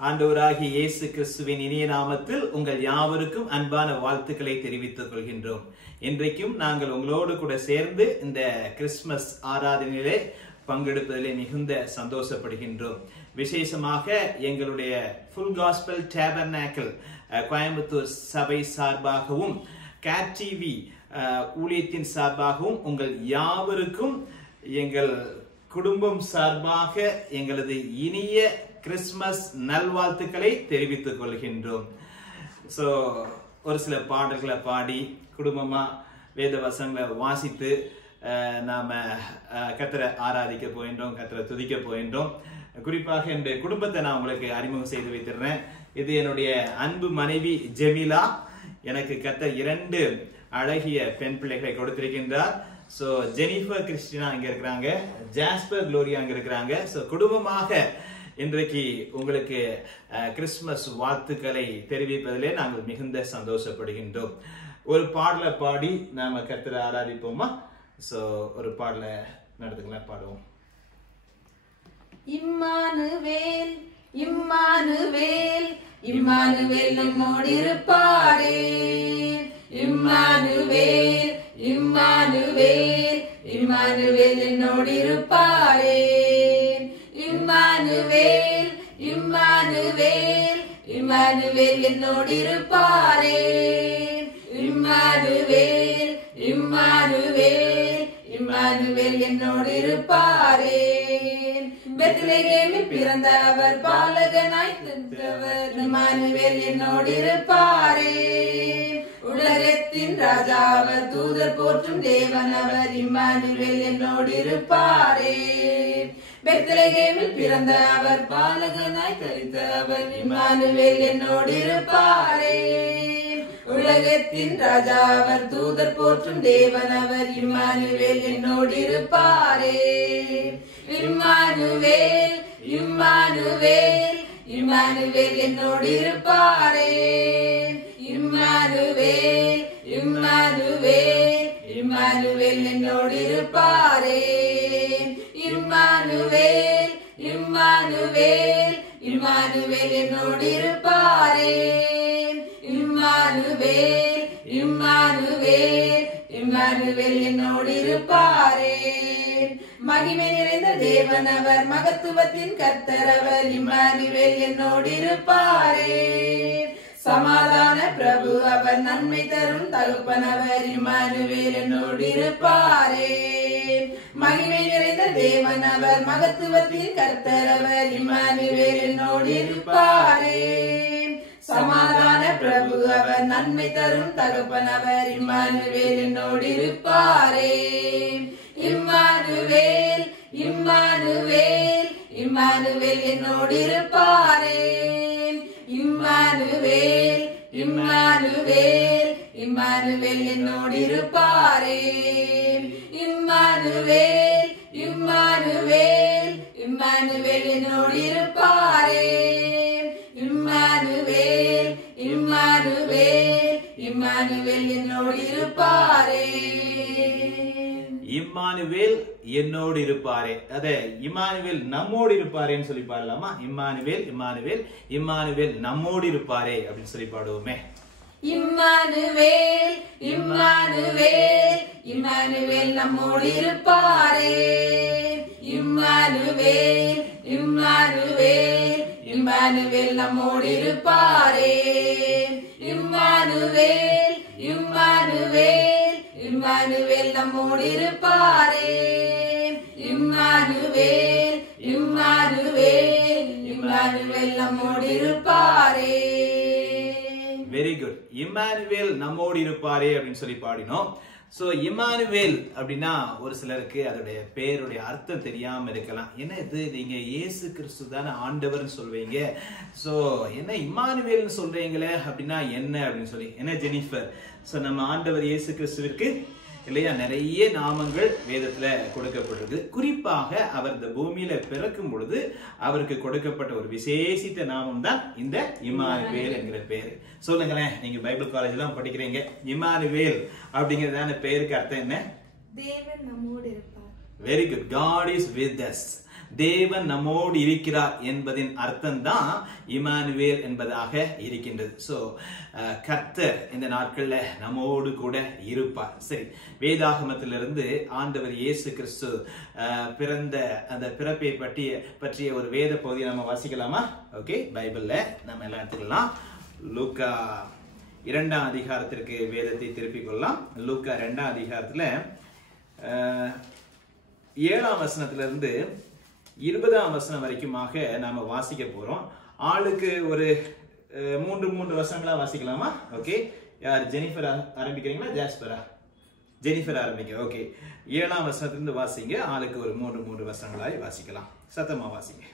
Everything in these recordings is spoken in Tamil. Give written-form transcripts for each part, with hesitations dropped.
ஆண்டவராகிய இயேசு கிறிஸ்துவின் இனிய நாமத்தில் உங்கள் யாவருக்கும் அன்பான வாழ்த்துக்களை தெரிவித்துக் கொள்கின்றோம். இன்றைக்கும் நாங்கள் உங்களோடு கூட சேர்ந்து இந்த கிறிஸ்துமஸ் ஆராதனையிலே பங்கெடுப்பதிலே மிகுந்த சந்தோஷப்படுகின்றோம். விசேஷமாக எங்களுடைய ஃபுல் காஸ்பல் டேபர்நாக்கிள் கோயம்புத்தூர் சபை சார்பாகவும் கேட் டிவி ஊழியத்தின் சார்பாகவும் உங்கள் யாவருக்கும் எங்கள் குடும்பம் சார்பாக எங்களது இனிய கிறிஸ்துமஸ் நல்வாழ்த்துக்களை தெரிவித்துக் கொள்கின்றோம். ஸோ ஒரு சில பாடல்களை பாடி குடும்பமா வேத வசனங்களை வாசித்து நாம கர்த்தரை ஆராதிக்க போகின்றோம், கர்த்தரை துதிக்க போகின்றோம். குறிப்பாக என்னுடைய குடும்பத்தை நான் உங்களுக்கு அறிமுகம் செய்து வைத்திருக்கிறேன். இது என்னுடைய அன்பு மனைவி ஜெமிலா. எனக்கு கர்த்தர் 2 அழகிய பெண் பிள்ளைகளை கொடுத்திருக்கின்றார். ஸோ ஜெனிஃபர் கிறிஸ்டினா அங்க இருக்கிறாங்க, ஜாஸ்பர் குளோரியா அங்க இருக்கிறாங்க. ஸோ குடும்பமாக இன்றைக்கு உங்களுக்கு கிறிஸ்துமஸ் வாழ்த்துக்களை தெரிவிப்பதிலே நாங்கள் மிகுந்த சந்தோஷப்படுகின்றோம். ஒரு பாடலை பாடி நாம கர்த்தரை ஆராதிப்போமா? சோ ஒரு பாடலை நடத்துக்கலாம், பாடுவோம். இம்மானுவேல் இம்மானுவேல் இம்மானுவேல் நம்மோடு இருப்பாரே. இம்மானுவேல் இம்மானுவேல் இம்மானுவேல் என்னோடு இருப்பாரே. இம்மானுவேல் இம்மானுவேல் இம்மானுவேல் என்னோடு இருப்பாரே. இம்மானுவேல் இம்மானுவேல் இம்மானுவேல் என்னோடு இருப்பாரே. பெத்லகேமில் பிறந்த அவர் பாலகனாய் தந்தவர் இம்மானுவேல் என்னோடு இருப்பாரே. உலகத்தின் ராஜா அவர், தூதர் போற்றும் தேவன் அவர், இம்மானுவேல் என்னோடு இருப்பாரே. பெத்லகேமில் பிறந்த அவர் பாலகனாய் தரித்த அவர், இம்மானுவேல் என்னோடு இருப்பாரே. உலகத்தின் ராஜா அவர், தூதர் போற்றும் தேவன் அவர், இம்மானுவேல் என்னோடு இருப்பாரே. இம்மானுவேல் இம்மானுவேல் இம்மானுவேல் என்னோடு இருப்பாரே. இம்மானுவேல் இம்மானுவேல் இம்மானுவேல் என்னோடு இருப்பாரே. இம்மானுவேல் இம்மானுவேல் இம்மானுவேல் என்னோடு இருப்பாரே. இம்மானுவேல் இம்மானுவேல் இம்மானுவேல் என்னோடு இருப்பாரே. மகிமை நிறைந்த தேவன் அவர், மகத்துவத்தின் கர்த்தர் அவர், இம்மானுவேல் என்னோடு இருப்பாரே. சமாதான பிரபு அவர், நன்மை தரும் தகப்பன் அவர், இம்மானுவேல் என்னோடு இருப்பாரே. மகிமை நிறைந்த தேவன் அவர், மகத்துவத்தின் கர்த்தர் அவர், இம்மானுவேல் என்னோடு இருப்பாரே. சமாதான பிரபு அவர், நன்மை தரும் தகப்பன் அவர், இம்மானுவேல் என்னோடு இருப்பாரே. இம்மானுவேல் இம்மானுவேல் இம்மானுவேல் என்னோடு இருப்பாரே. இம்மானுவேல் இம்மானுவேல் இம்மானுவேல் என்னோடு இருப்பாரே. இம்மானுவேல் இம்மானுவேல் இம்மானுவேல் என்னோடு இருப்பாரே. இம்மானுவேல் இம்மானுவேல் இம்மானுவேல் என்னோடு இருப்பாரே. இம்மானுவேல் என்னோடு இருப்பாரே. அதே இம்மானுவேல் நம்மோடு இருப்பாரேன்னு சொல்லி பாடலாமா? இம்மானுவேல் இம்மானுவேல் இம்மானுவேல் நம்மோடு இருப்பாரே அப்படின்னு சொல்லி பாடுவோமே. இம்மானுவேல் இம்மானுவேல் இம்மானுவேல் நம்மோடு இருப்பாரே. இம்மானுவேல் இம்மானுவேல் இம்மானுவேல் நம்மோடு இருப்பாரே. இம்மானுவேல் இம்மானுவேல் இம்மானுவேல் நம்மோடு இருப்பாரே. இம்மானுவேல் இம்மானுவேல் இம்மானுவேல் நம்மோடு இருப்பாரே. Very good. இம்மானுவேல் நம்மோடு இருப்பாரே அப்படின்னு சொல்லி பாடினோம். சோ இம்மானுவேல் அப்படின்னா ஒரு சிலருக்கு அதோடைய பேருடைய அர்த்தம் தெரியாம இருக்கலாம். என்ன இது, நீங்க இயேசு கிறிஸ்து தானே ஆண்டவர்னு சொல்வீங்க, சோ என்ன இம்மானுவேல்னு சொல்றீங்களே அப்படின்னா என்ன அப்படின்னு சொல்லி. என்ன ஜெனிஃபர், சோ நம்ம ஆண்டவர் இயேசு கிறிஸ்துவிற்கு இல்லையா நிறைய நாமங்கள் வேதத்துல கொடுக்கப்பட்டிருக்கு. குறிப்பாக அவர் இந்த பூமியில பிறக்கும் பொழுது அவருக்கு கொடுக்கப்பட்ட ஒரு விசேஷித்த நாமம் தான் இந்த இம்மானுவேல் என்கிற பேரு. சொல்லுங்களேன், நீங்க பைபிள் காலேஜ் எல்லாம் படிக்கிறீங்க, இம்மானுவேல் அப்படிங்கறதான பேருக்கு அர்த்தம் என்ன? தேவன் நம்மோடு இருப்பார். Very good. God is with us. தேவன் நம்மோடு இருக்கிறார் என்பதின் அர்த்தம் தான் இமானுவேல் என்பதாக இருக்கின்றது. சோ கர்த்தர் இந்த நாட்கள்ல நம்மோடு கூட இருப்பார். சரி, வேதாகமத்திலிருந்து ஆண்டவர் இயேசு கிறிஸ்து பிறந்த அந்த பிறப்பை பற்றிய ஒரு வேத பகுதியை நம்ம வாசிக்கலாமா? ஓகே, பைபிள்ல நம்ம எல்லாம் எடுத்துக்கலாம். லூக்கா 2ஆம் அதிகாரத்திற்கு வேதத்தை திருப்பிக் கொள்ளலாம். லூக்கா 2ஆம் அதிகாரத்துல 7ஆம் வசனத்திலிருந்து 20ஆம் வசனம் வரைக்குமாக நாம வாசிக்க போறோம். ஆளுக்கு ஒரு 3 வசனங்களா வாசிக்கலாமா? ஓகே, யார் ஜெனிஃபர் ஆரம்பிக்கிறீங்களா? ஜாஸ்பரா? ஜெனிஃபர் ஆரம்பிங்க. ஓகே, 7ஆம் வசனத்திலிருந்து வாசிங்க. ஆளுக்கு ஒரு 3 வசனங்களாய் வாசிக்கலாம். சத்தமா வாசிங்க.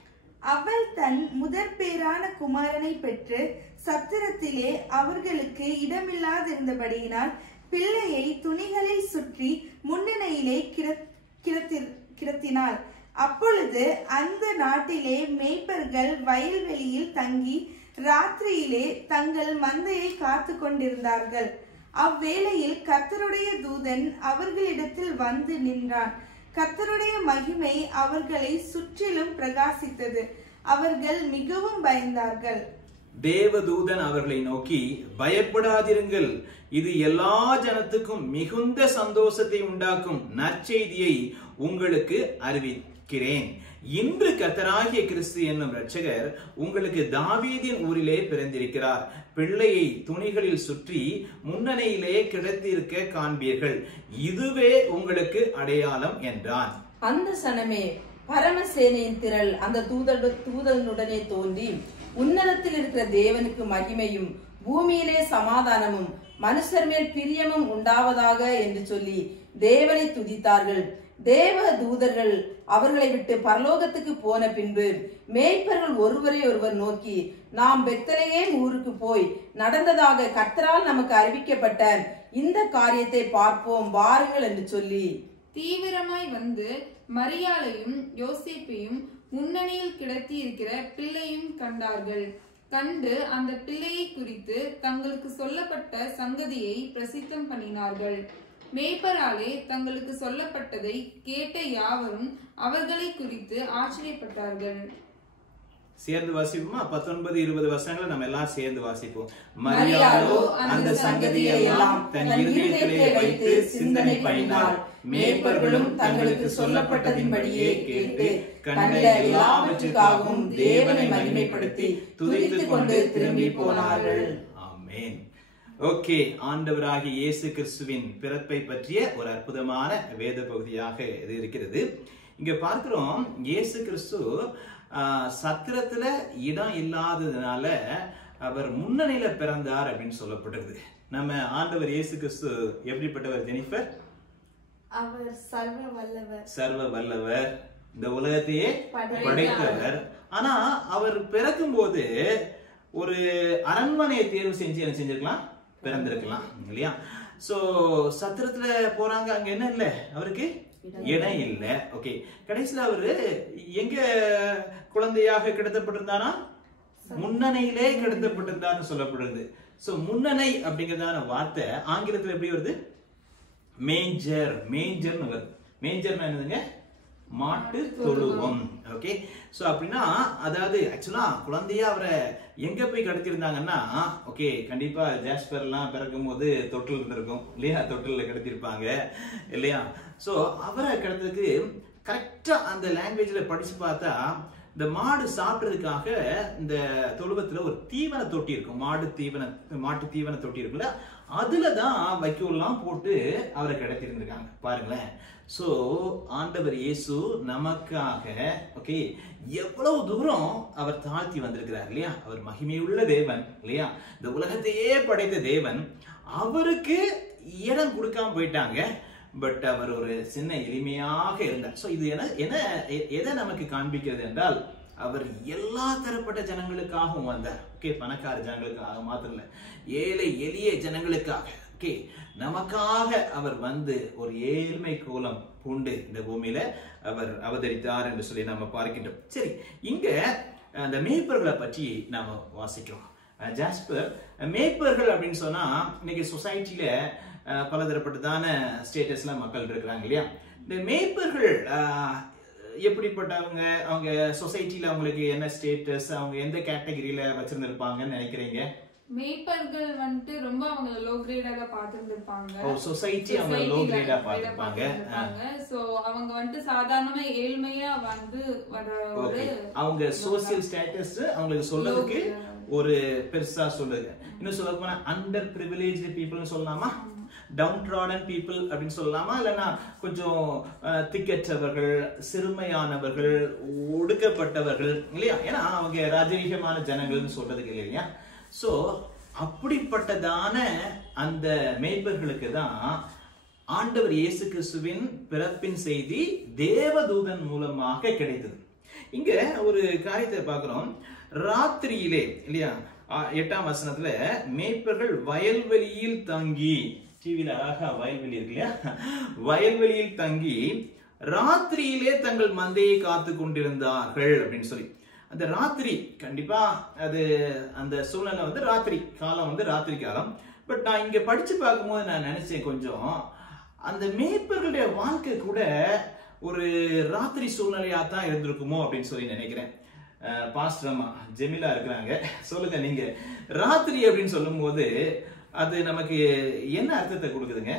அவள் தன் முதற் பேரான குமாரனை பெற்று சத்திரத்திலே அவர்களுக்கு இடமில்லாதிருந்தபடியினால் பிள்ளையை துணிகளில் சுற்றி முன்னணியிலே கிடத்தினாள். அப்பொழுது அந்த நாட்டிலே மேய்ப்பர்கள் வயல்வெளியில் தங்கி ராத்திரியிலே தங்கள் மந்தையை காத்து கொண்டிருந்தார்கள். அவ்வேளையில் கர்த்தருடைய தூதன் அவர்களிடத்தில் வந்து நின்றான். கர்த்தருடைய மகிமை அவர்களை சுற்றிலும் பிரகாசித்தது. அவர்கள் மிகவும் பயந்தார்கள். தேவதூதன் அவர்களை நோக்கி, பயப்படாதிருங்கள், இது எல்லா ஜனத்துக்கும் மிகுந்த சந்தோஷத்தை உண்டாக்கும் நற்செய்தியை உங்களுக்கு அறிவிக்கிறேன். இன்று கர்த்தராகிய கிறிஸ்து என்னும் இரட்சகர் உங்களுக்கு தாவீதின் ஊரிலே பிறந்திருக்கிறார். பிள்ளையை துணிகளில் சுற்றி முன்னணியிலே கிடத்திருக்க காண்பீர்கள். இதுவே உங்களுக்கு அடையாளம் என்றான். அந்த சனமே பரமசேனையின் திரள் அந்த தூதனுடனே தோன்றி, உன்னதத்தில் இருக்கிற தேவனுக்கு மகிமையும் பூமியிலே சமாதானமும் மனுஷர் மேல் பிரியமும் உண்டாவதாக என்று சொல்லி தேவனை துதித்தார்கள். தேவ தூதர்கள் அவர்களை விட்டு பரலோகத்துக்கு போன பின்பு மேய்ப்பர்கள் ஒருவரை ஒருவர் நோக்கி, நாம் பெத்லகேம் ஊருக்கு போய் நடந்ததாக கர்த்தரால் நமக்கு அறிவிக்கப்பட்ட இந்த காரியத்தை பார்ப்போம் வாருங்கள் என்று சொல்லி தீவிரமாய் வந்து மரியாளையும் யோசேப்பையும் முன்னணியில் கிடத்தி இருக்கிற பிள்ளையும் கண்டார்கள். கண்டு அந்த பிள்ளையை குறித்து தங்களுக்கு சொல்லப்பட்ட சங்கதியை பிரசித்தம் பண்ணினார்கள். மேய்ப்பராலே தங்களுக்கு சொல்லப்பட்டதை கேட்ட யாவரும் அவர்களை குறித்து ஆச்சரியப்பட்டார்கள். சேர்ந்து வாசிப்போமா? 19-20 வசனங்களை நம்ம எல்லாம் சேர்ந்து வாசிப்போம். மரியாளோ அந்த சங்கதியை எல்லாம் தன் இருதயத்திலே வைத்து சிந்தனை பண்ணினாள். மேய்ப்பர்களும் தங்களுக்கு சொல்லப்பட்டதின்படியே கேட்டு கண்ட எல்லாவற்றுக்காகவும் தேவனை மகிமைப்படுத்தி துதித்துக் கொண்டு திரும்பி போனார்கள். ஆமென். ஓகே, ஆண்டவராகிய இயேசு கிறிஸ்துவின் பிறப்பை பற்றிய ஒரு அற்புதமான வேத பகுதியாக இது இருக்கிறது. இங்க பார்க்கிறோம், இயேசு கிறிஸ்து சத்திரத்துல இடம் இல்லாததுனால அவர் முன்னணியில பிறந்தார் அப்படின்னு சொல்லப்படுறது. நம்ம ஆண்டவர் இயேசு கிறிஸ்து எப்படிப்பட்டவர் ஜெனிஃபர்? அவர் சர்வ வல்லவர். சர்வ வல்லவர், இந்த உலகத்தையே படைத்தவர். ஆனா அவர் பிறக்கும் போது ஒரு அரண்மனையை தேர்வு செஞ்சு என்ன செஞ்சிருக்கலாம்? பிறந்திருக்கலாம் இல்லையா? சோ சத்திரத்துல போறாங்க, அங்க என்ன இல்ல, அவருக்கு இடம் இல்ல. ஓகே, கடைசியில அவரு எங்க குழந்தையாக கிடத்தப்பட்டிருந்தாரா? முன்னணையிலே கிடத்தப்பட்டிருந்தார்னு சொல்லப்படுறது. சோ முன்னணை அப்படிங்கறதான வார்த்தை ஆங்கிலத்துல எப்படி வருது? மேஞ்சர். மேஞ்சர்னு வருது. மேஞ்சர்னா என்னதுங்க? மாட்டு தொழுவம். ஓகே, சோ அப்படின்னா அதாவது ஆக்சுவலா குழந்தையா அவரை எங்க போய் கடத்திருந்தாங்கன்னா, ஓகே கண்டிப்பா ஜாஸ்பர் எல்லாம் பிறக்கும் போது தொட்டில் இருந்திருக்கும் இல்லையா? தொட்டில கடத்திருப்பாங்க இல்லையா? சோ அவரை கடத்துறதுக்கு கரெக்டா அந்த லாங்குவேஜ்ல படிச்சு பார்த்தா, இந்த மாடு சாப்பிட்றதுக்காக இந்த தொழுவத்துல ஒரு தீவன தொட்டி இருக்கும். மாட்டு தீவன தொட்டி இருக்குல்ல, அதுலதான் வைக்கோல்லாம் போட்டு அவரை கடத்திருந்திருக்காங்க. பாருங்களேன். சோ ஆண்டவர் இயேசு நமக்காக ஓகே எவ்வளவு தூரம் அவர் தாழ்த்தி வந்திருக்கிறார் இல்லையா? அவர் மகிமையுள்ள தேவன் இல்லையா? இந்த உலகத்தையே படைத்த தேவன். அவருக்கு இடம் கொடுக்காம போயிட்டாங்க. பட் அவர் ஒரு சின்ன எளிமையாக இருந்தார். சோ இது எதை நமக்கு காண்பிக்கிறது என்றால், அவர் எல்லா தரப்பட்ட ஜனங்களுக்காகவும் வந்தார். ஓகே, பணக்கார ஜனங்களுக்காக மாத்திரம் இல்ல, ஏழை எளிய ஜனங்களுக்காக ஓகே நமக்காக அவர் வந்து ஒரு ஏழ்மை கோலம் பூண்டு இந்த பூமியில அவர் அவதரித்தார் என்று சொல்லி நாம பார்க்கின்றோம். சரி, இங்க அந்த மேய்ப்பர்களை பற்றி நாம வாசிக்கிறோம். ஜாஸ்பர், மேய்ப்பர்கள் அப்படின்னு சொன்னா இன்னைக்கு சொசைட்டில பலதரப்பட்டதான ஸ்டேட்டஸ்ல மக்கள் இருக்கிறாங்க இல்லையா? இந்த மேய்ப்பர்கள் எப்படிப்பட்டவங்க, அவங்க சொசைட்டில அவங்களுக்கு என்ன ஸ்டேட்டஸ், அவங்க எந்த கேட்டகரியில வச்சிருந்திருப்பாங்கன்னு நினைக்கிறீங்க? மேய்ப்பர்கள் வந்துட்டு ரொம்ப அவங்கள லோ கிரேடாக பார்த்திருந்திருப்பாங்க. சொசைட்டி அவங்க லோ கிரேடா பார்த்திருப்பாங்க. சோ அவங்க வந்துட்டு சாதாரணமா ஏழ்மையா வந்து வர ஒரு அவங்க சோசியல் ஸ்டேட்டஸ் அவங்களுக்கு சொல்றதுக்கு ஒரு பெருசா சொல்லுங்க. இன்னும் சொல்ல போனா அண்டர் பிரிவிலேஜ்டு பீப்புள்னு சொல்லலாமா, டவுன் ட்ராடன் பீப்புள் அப்படின்னு சொல்லலாமா, இல்லைன்னா கொஞ்சம் திக்கற்றவர்கள், சிறுமையானவர்கள், ஒடுக்கப்பட்டவர்கள் இல்லையா? ஏன்னா அவங்க ராஜரீகமான ஜனங்கள்னு சொல்றதுக்கு இல்லையா? சோ அப்படிப்பட்டதான அந்த மேய்ப்பர்களுக்கு தான் ஆண்டவர் இயேசு கிறிஸ்துவின் பிறப்பின் செய்தி தேவதூதன் மூலமாக கிடைத்தது. இங்க ஒரு காரியத்தை பார்க்கிறோம். ராத்திரியிலே இல்லையா, 8ஆம் வசனத்துல மேய்ப்பர்கள் வயல்வெளியில் தங்கி, டிவில அழகா வயல்வெளி இருக்கு இல்லையா, வயல்வெளியில் தங்கி ராத்திரியிலே தங்கள் மந்தையை காத்து கொண்டிருந்தார்கள் அப்படின்னு சொல்லி, அந்த ராத்திரி கண்டிப்பா அது அந்த சூழ்நிலை வந்து ராத்திரி காலம், வந்து ராத்திரி காலம். பட் நான் இங்க படிச்சு பார்க்கும்போது நான் நினைச்சேன், கொஞ்சம் அந்த மேய்ப்பர்களுடைய வாழ்க்கை கூட ஒரு ராத்திரி சூழ்நிலையா தான் இருந்திருக்குமோ அப்படின்னு சொல்லி நினைக்கிறேன். பாஸ்டர் அம்மா ஜெமிலா இருக்கிறாங்க, சொல்லுங்க நீங்க ராத்திரி அப்படின்னு சொல்லும் போது அது நமக்கு என்ன அர்த்தத்தை கொடுக்குதுங்க?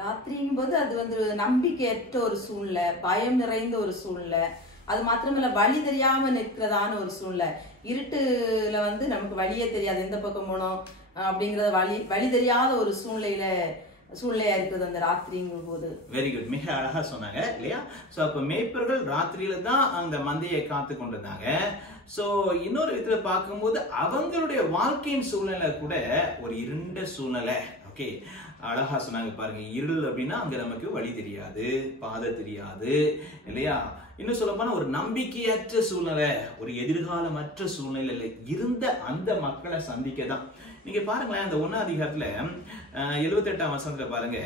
ராத்திரிங்கும் போது அது வந்து நம்பிக்கையற்ற ஒரு சூழ்நிலை, பயம் நிறைந்த ஒரு சூழ்நிலை, அது மாத்திரமல்ல வழி தெரியாம நிற்கிறதான ஒரு சூழ்நிலை. இருட்டுல வந்து நமக்கு வழியே தெரியாது, எந்த பக்கம் போனோம் அப்படிங்கறது வழி தெரியாத ஒரு சூழ்நிலையா இருக்குது அந்த ராத்திரிங்கும் போது. வெரி குட், மிக அழகா சொன்னாங்க இல்லையா? சோ அப்ப மேய்ப்பர்கள் ராத்திரியில தான் அந்த மந்தையை காத்து கொண்டிருந்தாங்க. சோ இன்னொரு விதத்துல பார்க்கும்போது அவங்களுடைய வாழ்க்கையின் சூழ்நிலை கூட ஒரு இருண்ட சூழ்நிலை. ஓகே, அழகா சொன்னாங்க பாருங்க. இருள் அப்படின்னா அங்க நமக்கு வழி தெரியாது, பாதை தெரியாது இல்லையா? இன்னும் சொல்ல போனா ஒரு நம்பிக்கையற்ற சூழ்நிலை, ஒரு எதிர்காலமற்ற சூழ்நிலையில இருந்த அந்த மக்களை சந்திக்க தான். நீங்க பாருங்களேன், அந்த 1ஆம் அதிகாரத்துல 78ஆம் வசனத்துல பாருங்க,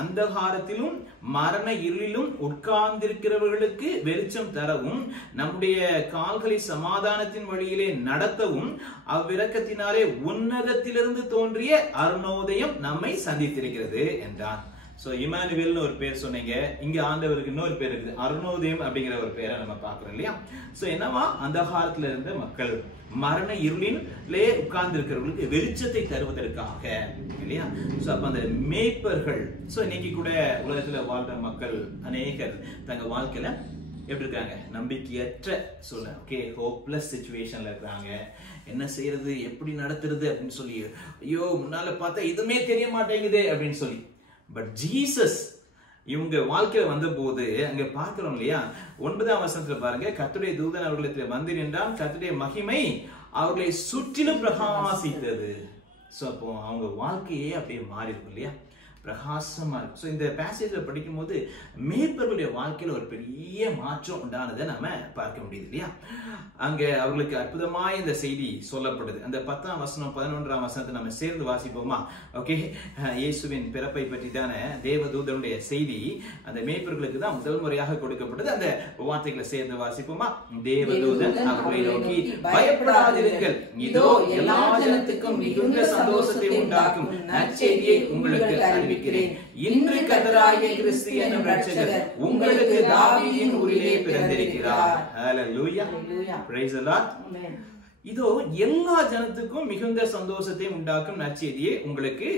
அந்தகாரத்திலும் மரண இருளிலும் உட்கார்ந்திருக்கிறவர்களுக்கு வெளிச்சம் தரவும், நம்முடைய கால்களை சமாதானத்தின் வழியிலே நடத்தவும், அவ்விரக்கத்தினாலே உன்னதத்திலிருந்து தோன்றிய அருணோதயம் நம்மை சந்தித்திருக்கிறது என்றான். சோ இமானுவேல்னு ஒரு பேர் சொன்னீங்க, இங்க ஆண்டவருக்கு இன்னொரு பேர் இருக்குது, அருணோதயம் அப்படிங்கிற ஒரு பேரை நம்ம பாக்குறோம் இல்லையா? சோ என்னவா, அந்தகாரத்துல இருந்த மக்கள், மரண இருளிலே உட்கார்ந்து இருக்கிறவர்களுக்கு வெளிச்சத்தை தருவதற்காக இல்லையா? சோ அப்ப அந்த மேய்ப்பர்கள், சோ இன்னைக்கு கூட உலகத்துல வாழ்ற மக்கள் அநேகர் தங்க வாழ்க்கையில எப்படி இருக்காங்க? நம்பிக்கையற்ற சூழ்நிலை, ஓகே, ஹோப்லெஸ் சிச்சுவேஷன்ல இருக்காங்க. என்ன செய்யறது, எப்படி நடத்துறது அப்படின்னு சொல்லி, ஐயோ முன்னால பார்த்தா எதுவுமே தெரிய மாட்டேங்குது அப்படின்னு சொல்லி. பட் ஜீசஸ் இவங்க வாழ்க்கையில வந்த போது அங்க பார்க்கிறோம் இல்லையா? 9ஆம் வசனத்துல பாருங்க, கர்த்தருடைய தூதன் அவர்களிடத்தில் வந்து நின்றான், கர்த்தருடைய மகிமை அவர்களை சுற்றிலும் பிரகாசித்தது. சோ அப்போ அவங்க வாழ்க்கையே அப்படியே மாறி இருக்கும் இல்லையா? பிரகாசமா இருக்கும். சோ இந்த பேசேஜ்ல படிக்கும் போது மேய்ப்பர்களுடைய வாழ்க்கையில ஒரு பெரிய மாற்றம் உண்டானதை நாம பார்க்க முடியுது இல்லையா? அங்க அவர்களுக்கு அற்புதமாய் இந்த செய்தி சொல்லப்படுது. அந்த 10ஆம் வசனம் 11ஆம் வசனத்தை நம்ம சேர்ந்து வாசிப்போமா? ஓகே, இயேசுவின் பிறப்பை பற்றி தானே தேவதூதனுடைய செய்தி அந்த மேய்ப்பர்களுக்கு தான் முதல் முறையாக கொடுக்கப்பட்டது. அந்த வார்த்தைகளை சேர்ந்து வாசிப்போமா? தேவதூதன் அவர்களை நோக்கி, பயப்படாதிருங்கள், இதோ எல்லா ஜனத்துக்கும் மிகுந்த சந்தோஷத்தை உண்டாக்கும் நற்செய்தியை உங்களுக்கு அறிவிக்கிறேன். இன்று கர்த்தராகிய கிறிஸ்து என்னும் இரட்சகர் உங்களுக்கு தாவீதின் ஊரிலே பிறந்திருக்கிறார். ஹல்லேலூயா, பிரைஸ் தி லார்ட். இதோ எல்லா ஜனத்துக்கும் மிகுந்த சந்தோஷத்தை உண்டாக்கும் நற்செய்தியை உங்களுக்கு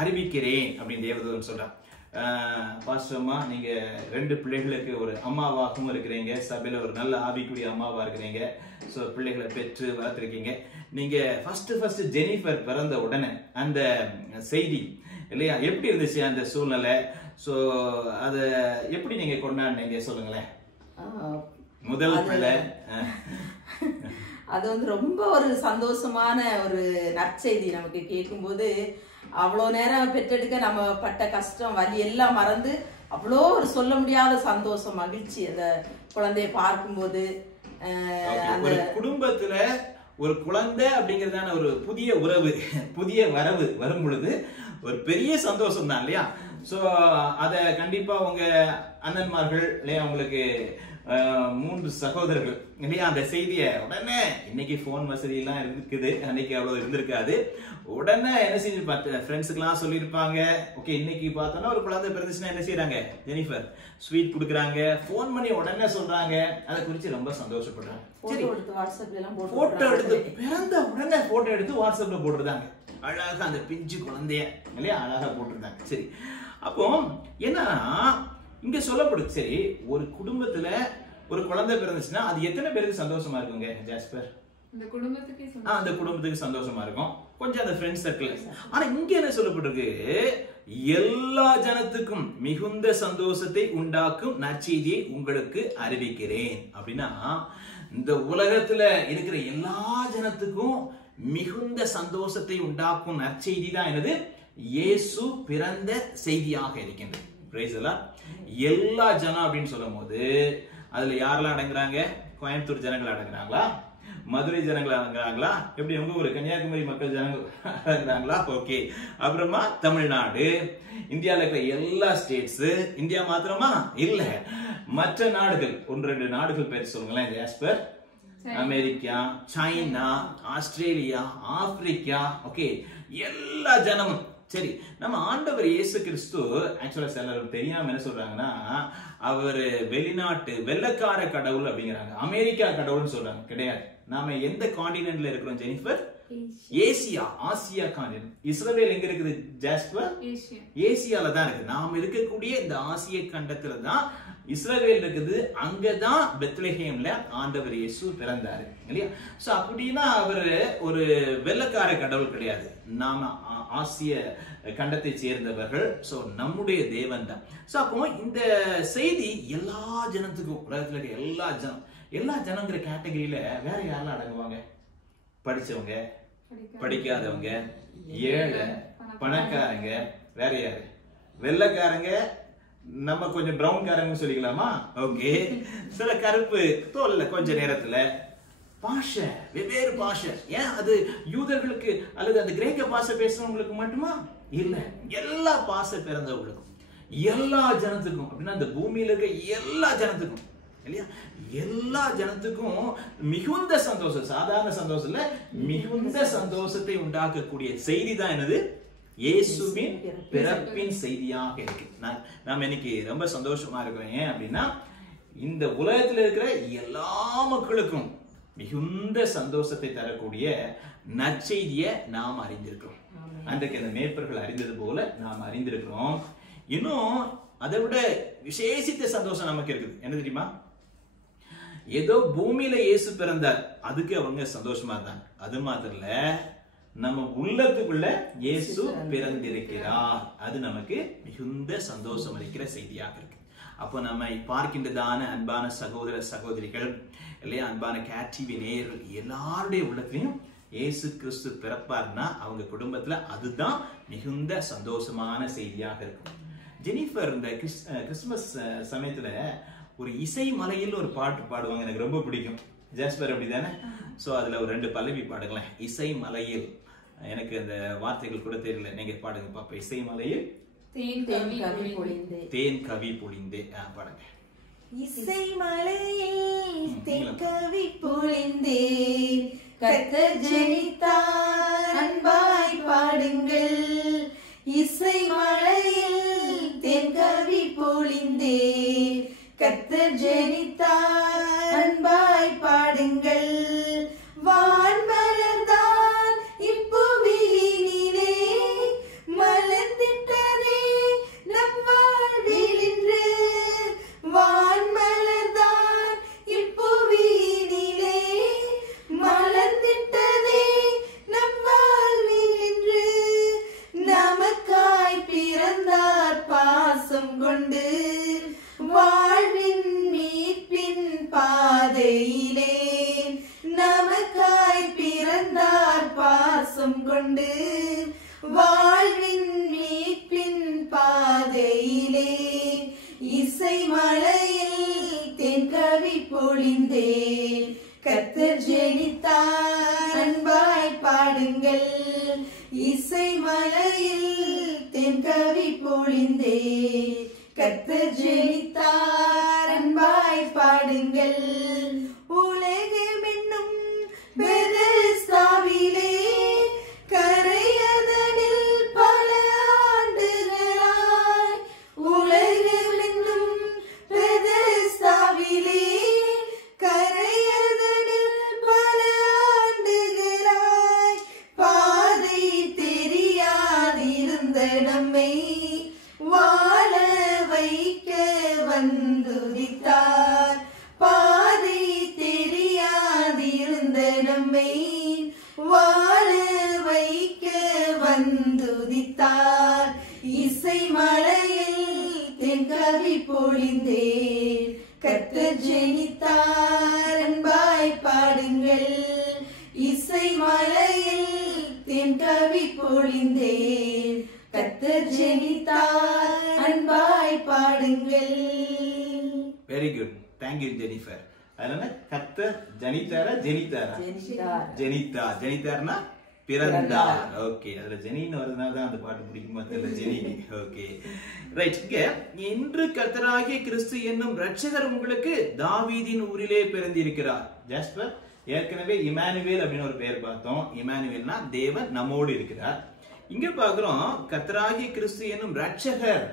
அறிவிக்கிறேன் அப்படின்னு தேவதூதன் சொல்றார். பாஸ்டர்மா, நீங்க 2 பிள்ளைகளுக்கு ஒரு அம்மாவாகவும் இருக்கிறீங்க, சபையில ஒரு நல்ல ஆவிக்குரிய அம்மாவா இருக்கிறீங்க. சோ பிள்ளைகளை பெற்று வளர்த்திருக்கீங்க. நீங்க ஃபர்ஸ்ட் ஜெனிஃபர் பிறந்த உடனே அந்த செய்தி இல்லையா, எப்படி இருந்துச்சு அந்த சூழ்நிலை? சோ அத எப்படி நீங்க கொண்டாடுனீங்க சொல்லுங்களேன். முதல் பிள்ளை அது வந்து ரொம்ப ஒரு சந்தோஷமான ஒரு நற்செய்தி. நமக்கு கேட்கும்போது அவ்வளோ நேரம் பெற்றெடுக்க நம்ம பட்ட கஷ்டம், வலி எல்லாம் மறந்து அவ்வளோ ஒரு சொல்ல முடியாத சந்தோஷம், மகிழ்ச்சி அந்த குழந்தைய பார்க்கும்போது. ஒரு குடும்பத்துல ஒரு குழந்தை அப்படிங்கறதான ஒரு புதிய உறவு, புதிய வரவு வரும் பொழுது ஒரு பெரிய சந்தோஷம் தான் இல்லையா? சோ அத கண்டிப்பா உங்க அண்ணன்மார்கள் இல்லையா உங்களுக்கு 3 சகோதரர்கள் இல்லையா, அந்த செய்தியை உடனே, இன்னைக்கு போன் வசதி எல்லாம் இருக்குது, அன்னைக்கு அவ்வளவு இருந்திருக்காது, உடனே என்ன செஞ்சு பார்த்து ஃப்ரெண்ட்ஸுக்கு எல்லாம் சொல்லியிருப்பாங்க. ஓகே, இன்னைக்கு பார்த்தோம்னா ஒரு குழந்தை பிறந்துச்சுன்னா என்ன செய்யறாங்க, ஜெனிஃபர் ஸ்வீட் கொடுக்குறாங்க, போன் பண்ணி உடனே சொல்றாங்க, அதை குறிச்சு ரொம்ப சந்தோஷப்படுறாங்க. சரி, போட்டோ எடுத்து பிறந்த உடனே போட்டோ எடுத்து வாட்ஸ்அப்ல போட்டுருந்தாங்க, அழகா அந்த பிஞ்சு குழந்தைய இல்லையா அழகா போட்டிருந்தாங்க. சரி, அப்போ என்ன இங்க சொல்லப்படுது, சரி ஒரு குடும்பத்துல ஒரு குழந்தை பிறந்துச்சுன்னா அது எத்தனை பேருக்கு சந்தோஷமா இருக்குங்க ஜாஸ்பர்? அந்த குடும்பத்துக்கு அந்த குடும்பத்துக்கு சந்தோஷமா இருக்கும், கொஞ்சம் அந்த ஃப்ரெண்ட் சர்க்கிள். ஆனா இங்க என்ன சொல்லப்பட்டிருக்கு, எல்லா ஜனத்துக்கும் மிகுந்த சந்தோஷத்தை உண்டாக்கும் நற்செய்தியை உங்களுக்கு அறிவிக்கிறேன். அப்படின்னா இந்த உலகத்துல இருக்கிற எல்லா ஜனத்துக்கும் மிகுந்த சந்தோஷத்தை உண்டாக்கும் நற்செய்தி தான் என்னது, இயேசு பிறந்த செய்தியாக இருக்கின்றது. Praise the Lord. எல்லா ஜனம் அப்படின்னு சொல்லும் போது அதுல யாரெல்லாம் அடங்குறாங்க? கோயம்புத்தூர் ஜனங்கள் அடங்குறாங்களா, மதுரை ஜனங்கள் அடங்குறாங்களா, எப்படி உங்க ஊர் கன்னியாகுமரி மக்கள் ஜனங்கள் அடங்குறாங்களா? ஓகே. அப்புறமா தமிழ்நாடு, இந்தியாவில் இருக்கிற எல்லா ஸ்டேட்ஸ், இந்தியா மாத்திரமா இல்ல, மற்ற நாடுகள் 1-2 நாடுகள் பேர் சொல்லுங்களேன் jasper. America, China, Australia, Africa, okay, எல்லா ஜனமும். சரி, நம்ம ஆண்டவர் இயேசு கிறிஸ்து ஆக்சுவலா சிலர் தெரியாம என்ன சொல்றாங்கன்னா, அவர் வெளிநாட்டு வெள்ளக்கார கடவுள் அப்படிங்கிறாங்க, அமெரிக்கா கடவுள்னு சொல்றாங்க. கிடையாது. நாம எந்த காண்டினென்ட்ல இருக்கிறோம் ஜெனிஃபர்? ஏசியா, ஆசியா காண்டினென்ட். இஸ்ரவேல் எங்க இருக்குது ஜாஸ்பர்? ஏசியால தான் இருக்கு. நாம இருக்கக்கூடிய இந்த ஆசிய கண்டத்துல தான் இஸ்ரவேல் இருக்குது. அங்கதான் பெத்லஹேம்ல ஆண்டவர் இயேசு பிறந்தாரு இல்லையா? சோ அப்படின்னா அவரு ஒரு வெள்ளக்கார கடவுள் கிடையாது. நாம ஆசிய கண்டத்தை சேர்ந்தவர்கள். சோ நம்முடைய தேவன் தான். சோ அப்போ இந்த செய்தி எல்லா ஜனத்துக்கும், உலகத்துல இருக்க எல்லா ஜனங்கிற கேட்டகரியில வேற யாரெல்லாம் அடங்குவாங்க? படிச்சவங்க, படிக்காதவங்க, ஏழை, பணக்காரங்க, வேற யாரு? வெள்ளைக்காரங்க, நம்ம கொஞ்சம் பிரவுன் காரங்க சொல்லிக்கலாமா? ஓகே. சில கருப்பு தோல்ல கொஞ்ச நேரத்துல பாஷை, வெவ்வேறு பாஷை. ஏன் அது யூதர்களுக்கு அல்லது அந்த கிரேக்க பாஷை பேசுறவங்களுக்கு மட்டுமா? இல்ல, எல்லா பாஷை பிறந்தவங்களுக்கும், எல்லா ஜனத்துக்கும். அப்படின்னா அந்த பூமியில இருக்க எல்லா ஜனத்துக்கும் இல்லையா, எல்லா ஜனத்துக்கும் மிகுந்த சந்தோஷம், சாதாரண சந்தோஷம் இல்ல, மிகுந்த சந்தோஷத்தை உண்டாக்கக்கூடிய செய்தி தான் என்னது, இயேசுவின் பிறப்பின் செய்தியாக இருக்கு. நாம இன்னைக்கு ரொம்ப சந்தோஷமா இருக்கிறோம். ஏன் அப்படின்னா இந்த உலகத்துல இருக்கிற எல்லா மக்களுக்கும் மிகுந்த சந்தோஷத்தை தரக்கூடிய நற்செய்தியை நாம் அறிந்திருக்கிறோம். அன்றைக்கு அந்த மேய்ப்பர்கள் அறிந்தது போல நாம் அறிந்திருக்கிறோம். இன்னும் அதை விட விசேஷித்த சந்தோஷம் நமக்கு இருக்குது. என்ன தெரியுமா? ஏதோ பூமியில இயேசு பிறந்தார், அதுக்கு அவங்க சந்தோஷமா இருந்தாங்க. அது மாத்திரம் இல்ல, நம்ம உள்ளத்துக்குள்ள இயேசு பிறந்திருக்கிறார், அது நமக்கு மிகுந்த சந்தோஷம் அளிக்கிற செய்தியாக இருக்கு. அப்போ நம்ம பார்க்கின்றதான அன்பான சகோதர சகோதரிகள் இல்லையா, அன்பான கேடிவி நேயர்கள் எல்லாருடைய உள்ளத்திலையும் இயேசு கிறிஸ்து பிறப்பார்னா அவங்க குடும்பத்துல அதுதான் மிகுந்த சந்தோஷமான செய்தியாக இருக்கும். ஜெனிஃபர், இந்த கிறிஸ்துமஸ் சமயத்துல ஒரு இசை மலையில் ஒரு பாட்டு பாடுவாங்க, எனக்கு ரொம்ப பிடிக்கும். ஜாஸ்பர் அப்படிதானே? சோ அதுல ஒரு 2 பல்லவி பாடுங்களேன். இசை மலையில், எனக்கு அந்த வார்த்தைகள் கூட தெரியல, நீங்க பாடுங்க பாப்பா. இசை மலையில் தேன் கவி பொழிந்தே பாடுங்க. இசை மலையில் தேன் கவி பொழிந்தே, கர்த்தர் ஜனித்தார் அன்பாய் பாடுங்கள். இசை மலையில் தேன் கவி பொழிந்தே, கர்த்தர் ஜனித்தார் அன்பாய் பாடுங்கள். வான்மலர்தான் இப்புவியினிலே மலர்ந்திட்டதே நம் வாழ்வில் இன்று. வான்மலர்தான் இப்புவியினிலே மலர்ந்திட்டதே நம் வாழ்வில் இன்று. நமக்காய் பிறந்தார் பாசம் கொண்டு, வாழ்வின் மீட்பின் பாதையிலே. நமக்காய் பிறந்தார் பாசம் கொண்டு, வாழ்வின் மீட்பின் பாதையிலே. இசை மலையில் தேன் கவி பொழிந்தே, கர்த்தர் ஜனித்தார் அன்பாய் பாடுங்கள். இசை மலையில் தேன் கவி பொழிந்தே, கர்த்தர் ஜனித்தார் அன்பாய் பாடுங்கள். நம்மை வாழ வைக்க வந்துதித்தார். இசை மலையில் தென்கவி பொழிந்தேன், கர்த்தர் ஜெனித்தார் அன்பாய் பாடுங்கள். இசை மலையில் தென்கவி பொழிந்தேன், கர்த்தர் ஜெனித்தார் அன்பாய் பாடுங்கள். Very good, thank you Jennifer. அதனால கர்த்தர் ஜனித்தாரா ஜெனித்தாரா? ஜெனித்தார். ஜெனித்தார்னா பிறந்தார். ஓகே, அதுல ஜெனின்னு வரதுனால தான் அந்த பாட்டு பிடிக்குமா தெரியல, ஜெனி. Okay right. இன்று கர்த்தராகிய கிறிஸ்து என்னும் ரட்சகர் உங்களுக்கு தாவீதின் ஊரிலே பிறந்திருக்கிறார். ஜாஸ்பர், ஏற்கனவே இமானுவேல் அப்படின்னு ஒரு பெயர் பார்த்தோம். இமானுவேல்னா தேவன் நம்மோடு இருக்கிறார். இங்க பாக்குறோம் கர்த்தராகிய கிறிஸ்து என்னும் ரட்சகர்.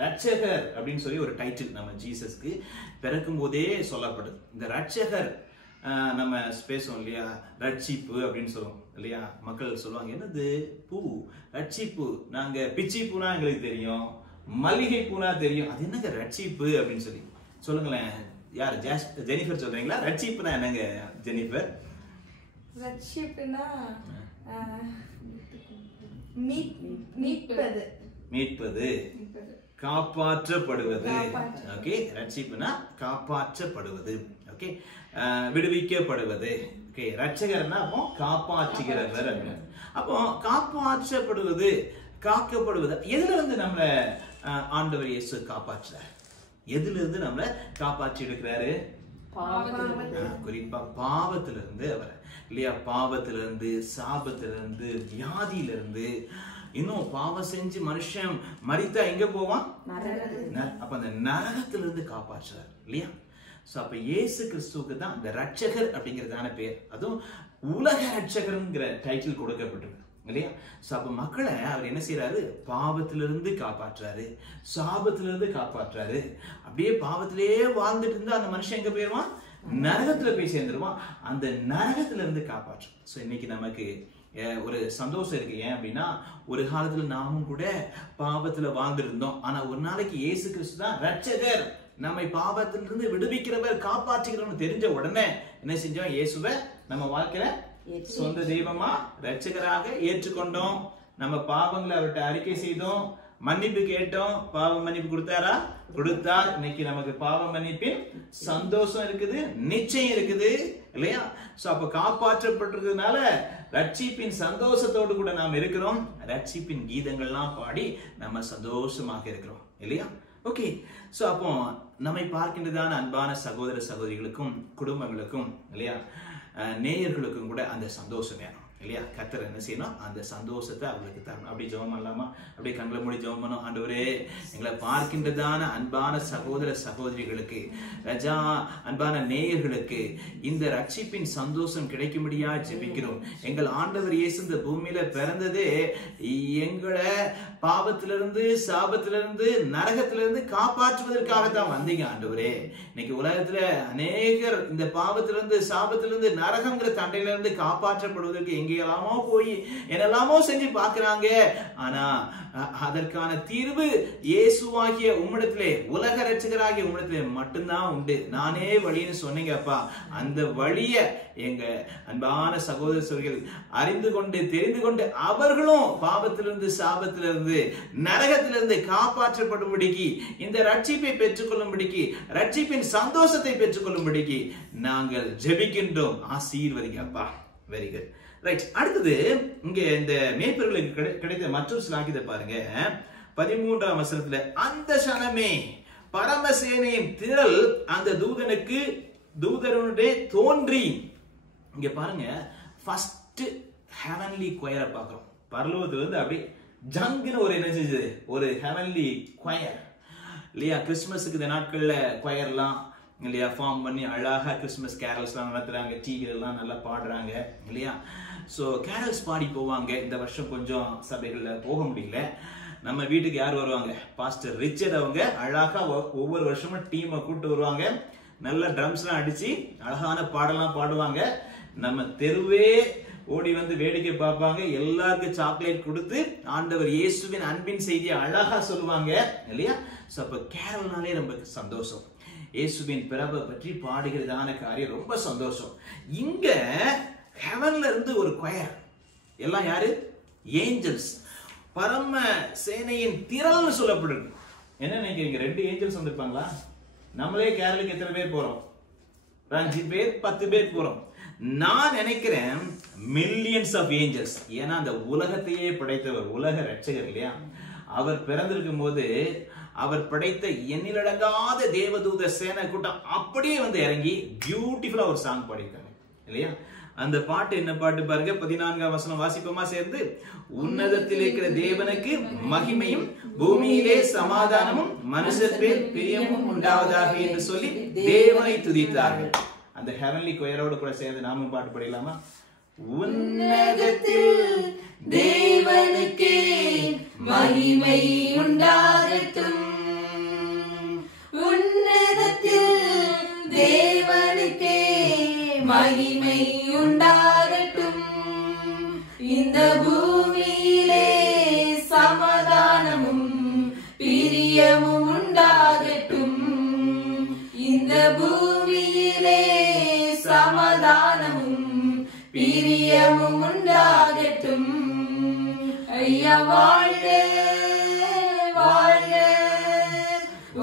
ரட்சகர் அப்படின்னு சொல்லி ஒரு டைட்டில் நம்ம ஜீசஸ்க்கு பிறக்கும் போதே சொல்லப்படுது. இந்த ரட்சகர் நம்ம பேசுவோம் இல்லையா, ரட்சிப்பு அப்படின்னு சொல்லுவோம் இல்லையா. மக்கள் சொல்லுவாங்க, என்னது பூ ரட்சிப்பு, நாங்க பிச்சி பூனா எங்களுக்கு தெரியும், மல்லிகை பூனா தெரியும், அது என்னங்க ரட்சிப்பு அப்படின்னு சொல்லி சொல்லுங்களேன். யார்? ஜெனிஃபர் சொல்றீங்களா? ரட்சிப்புனா என்னங்க ஜெனிஃபர்? ரட்சிப்புனா மீட்பது, மீட்பது, காப்பாற்றப்படுவது. ஓகே, ரட்சிப்புனா காப்பாற்றப்படுவது. ஓகே, விடுவிக்கப்படுவது. ஓகே, ரட்சகர்னா அப்போ காப்பாற்றுகிறவர். அப்போ காப்பாற்றப்படுவது, காக்கப்படுவது. எதுல இருந்து நம்மள ஆண்டவர் இயேசு காப்பாற்றுறார்? எதுல இருந்து நம்மள காப்பாற்றி எடுக்கிறாரு? குறிப்பா பாவத்திலிருந்து அவர் இல்லையா. பாவத்திலிருந்து, சாபத்திலிருந்து, வியாதியிலிருந்து, இன்னும் பாவம் செஞ்சு மனுஷன் மரித்தா எங்க போவான்? அப்ப அந்த நரகத்திலிருந்து காப்பாற்றுறார் இல்லையா. சோ அப்ப இயேசு கிறிஸ்துவுக்கு தான் இந்த ரட்சகர் அப்படிங்கிறதான பேர். அதுவும் உலக ரட்சகர்ங்கிற டைட்டில் கொடுக்கப்பட்டிருக்கு இல்லையா. சோ அப்ப மக்களை அவர் என்ன செய்யறாரு? பாவத்திலிருந்து காப்பாற்றுறாரு, சாபத்திலிருந்து காப்பாற்றுறாரு. அப்படியே பாவத்திலேயே வாழ்ந்துட்டு இருந்தா அந்த மனுஷன் எங்க போயிருவான்? நரகத்துல போய் சேர்ந்துருவான். அந்த நரகத்துல இருந்து காப்பாற்றும். சோ இன்னைக்கு நமக்கு ஒரு சந்தோஷம் இருக்கு. ஏன் அப்படின்னா, ஒரு காலத்துல நாமும் கூட பாவத்துல வாழ்ந்திருந்தோம். ஆனா ஒரு நாளைக்கு இயேசு கிறிஸ்து தான் ரட்சகர், நம்மை பாவத்திலிருந்து விடுவிக்கிறவர், காப்பாற்றுகிறவர் தெரிஞ்ச உடனே என்ன செஞ்சோம்? இயேசுவை நம்ம வாழ்க்கையில சொந்த தெய்வமா ரட்சகராக ஏற்றுக்கொண்டோம். நம்ம பாவங்களை அவர்கிட்ட அறிக்கை செய்தோம், மன்னிப்பு கேட்டோம். பாவ மன்னிப்பு கொடுத்தாரா? கொடுத்தார். இன்னைக்கு நமக்கு பாவ மன்னிப்பின் சந்தோஷம் இருக்குது, நிச்சயம் இருக்குது இல்லையா. சோ அப்ப காப்பாற்றப்பட்டிருக்கிறதுனால ரட்சிப்பின் சந்தோஷத்தோடு கூட நாம் இருக்கிறோம். ரட்சிப்பின் கீதங்கள்லாம் பாடி நம்ம சந்தோஷமாக இருக்கிறோம் இல்லையா. ஓகே, சோ அப்போ நம்மை பார்க்கின்றதான அன்பான சகோதர சகோதரிகளுக்கும் குடும்பங்களுக்கும் இல்லையா, நேயர்களுக்கும் கூட அந்த சந்தோஷம் வேணும் இல்லையா. கர்த்தர் என்ன செய்யணும்? அந்த சந்தோஷத்தை அவர்களுக்கு தரணும். அப்படி ஜெபம் பண்ணலாமா? அப்படியே கண்களை மூடி ஜெபம் பண்ணோம். ஆண்டவரே, எங்களை பார்க்கின்றதான அன்பான சகோதர சகோதரிகளுக்கு, ரஜா அன்பான நேயர்களுக்கு இந்த ரட்சிப்பின் சந்தோஷம் கிடைக்கும்படியா ஜெபிக்கிறோம். எங்கள் ஆண்டவர் இயேசு இந்த பூமியில பிறந்ததே எங்களை பாவத்திலிருந்து, சாபத்திலிருந்து, நரகத்திலிருந்து காப்பாற்றுவதற்காகத்தான் வந்தீங்க ஆண்டவரே. இன்னைக்கு உலகத்துல அநேகர் இந்த பாவத்திலிருந்து, சாபத்திலிருந்து, நரகங்கிற தண்டையிலிருந்து காப்பாற்றப்படுவதற்கு எங்கெல்லாமோ போய் என்னெல்லாமோ செஞ்சு பார்க்கிறாங்க. ஆனா அதற்கான தீர்வு இயேசுவாகிய உம்மிடத்திலே, உலக ரட்சகராகிய உம்மிடத்திலே மட்டும்தான் உண்டு. நானே வழின்னு சொன்னீங்கப்பா. அந்த வழிய எங்க அன்பான சகோதர சகோதரிகள் அறிந்து கொண்டு, தெரிந்து கொண்டு, அவர்களும் பாவத்திலிருந்து, சாபத்திலிருந்து, நரகத்திலிருந்து காப்பாற்றப்படும்படிக்கு, இந்த ரட்சிப்பை பெற்றுக்கொள்ளும்படிக்கு, ரட்சிப்பின் சந்தோஷத்தை பெற்றுக்கொள்ளும்படிக்கு நாங்கள் ஜெபிக்கின்றோம். ஆசீர்வதிங்கப்பா. Very good. ரைட். அடுத்தது இங்க இந்த மேய்ப்பர்களுக்கு கிடைத்த மற்றொரு சிலாகியத்தை பாருங்க. 13ஆம் வசனத்துல, அந்த சனமே பரமசேனையின் திரள் அந்த தூதனுடைய தோன்றி. இங்க பாருங்க, ஃபர்ஸ்ட் ஹெவன்லி கொயரை பார்க்கிறோம். பரலோகத்துல இருந்து அப்படியே ஜங்குன்னு ஒரு என்ன செஞ்சது? ஒரு ஹெவன்லி கொயர் இல்லையா. கிறிஸ்துமஸுக்கு இந்த நாட்கள்ல கொயர்லாம் இல்லையா ஃபார்ம் பண்ணி அழகா கிறிஸ்துமஸ் கேரல்ஸ்லாம் நடத்துறாங்க, டிவில எல்லாம் நல்லா பாடுறாங்க இல்லையா. ஸோ கேரல்ஸ் பாடி போவாங்க. இந்த வருஷம் கொஞ்சம் சபைகள்ல போக முடியல. நம்ம வீட்டுக்கு யார் வருவாங்க? பாஸ்டர் ரிச்சர்ட் அவங்க அழகா ஒவ்வொரு வருஷமும் டீமை கூப்பிட்டு வருவாங்க. நல்ல ட்ரம்ஸ்லாம் அடிச்சு அழகான பாடலாம் பாடுவாங்க. நம்ம தெருவே ஓடி வந்து வேடிக்கை பார்ப்பாங்க. எல்லாருக்கும் சாக்லேட் கொடுத்து ஆண்டவர் இயேசுவின் அன்பின் செய்தியை அழகா சொல்லுவாங்க இல்லையா. ஸோ அப்ப கேரல்னாலே ரொம்ப சந்தோஷம். இயேசுவின் பிறப்பை பற்றி பாடுகிறதான காரியம் ரொம்ப சந்தோஷம். இங்க இருந்து ஒரு கொயர். எல்லாம் யாரு? ஏஞ்சல்ஸ். பரம சேனையின் திரள்னு சொல்லப்படுது. என்ன நினைக்கிறீங்க? 2 ஏஞ்சல்ஸ் வந்திருப்பாங்களா? நம்மளே கேரளுக்கு எத்தனை பேர் போறோம்? 5 பேர் 10 பேர் போறோம். நான் நினைக்கிறேன் மில்லியன்ஸ் ஆஃப் ஏஞ்சல்ஸ். ஏன்னா அந்த உலகத்தையே படைத்தவர், உலக ரட்சகர் இல்லையா? அவர் பிறந்திருக்கும் போது அவர் படைத்த எண்ணிலடங்காத தேவதூத சேனை கூட்டம் அப்படியே வந்து இறங்கி பியூட்டிஃபுல்லா ஒரு சாங் பாடிருக்காங்க இல்லையா? அந்த பாட்டு என்ன பாட்டு பாருங்க, 14ஆம் வசனம் வாசிப்போமா சேர்ந்து? உன்னதத்தில் இருக்கிற தேவனுக்கு மகிமையும் பூமியிலே சமாதானமும் மனுஷர் பேர் பிரியமும் உண்டாவதாக என்று சொல்லி தேவனை துதித்தார்கள். அந்த ஹெவன்லி கொயரோடு கூட சேர்ந்து நாமும் பாட்டு பாடலாமா? உன்னதத்தில் தேவனுக்கே மகிமை உண்டாகட்டும், உன்னதத்தில் தேவனுக்கே மகிமை உண்டாகட்டும், இந்த பூமியிலே சமாதானமும் பிரியமும் உண்டாகட்டும், இந்த பூமியிலே சமாதானமும் பிரியமும் உண்டாகட்டும். ஐயா வாழ்க வாழ்க,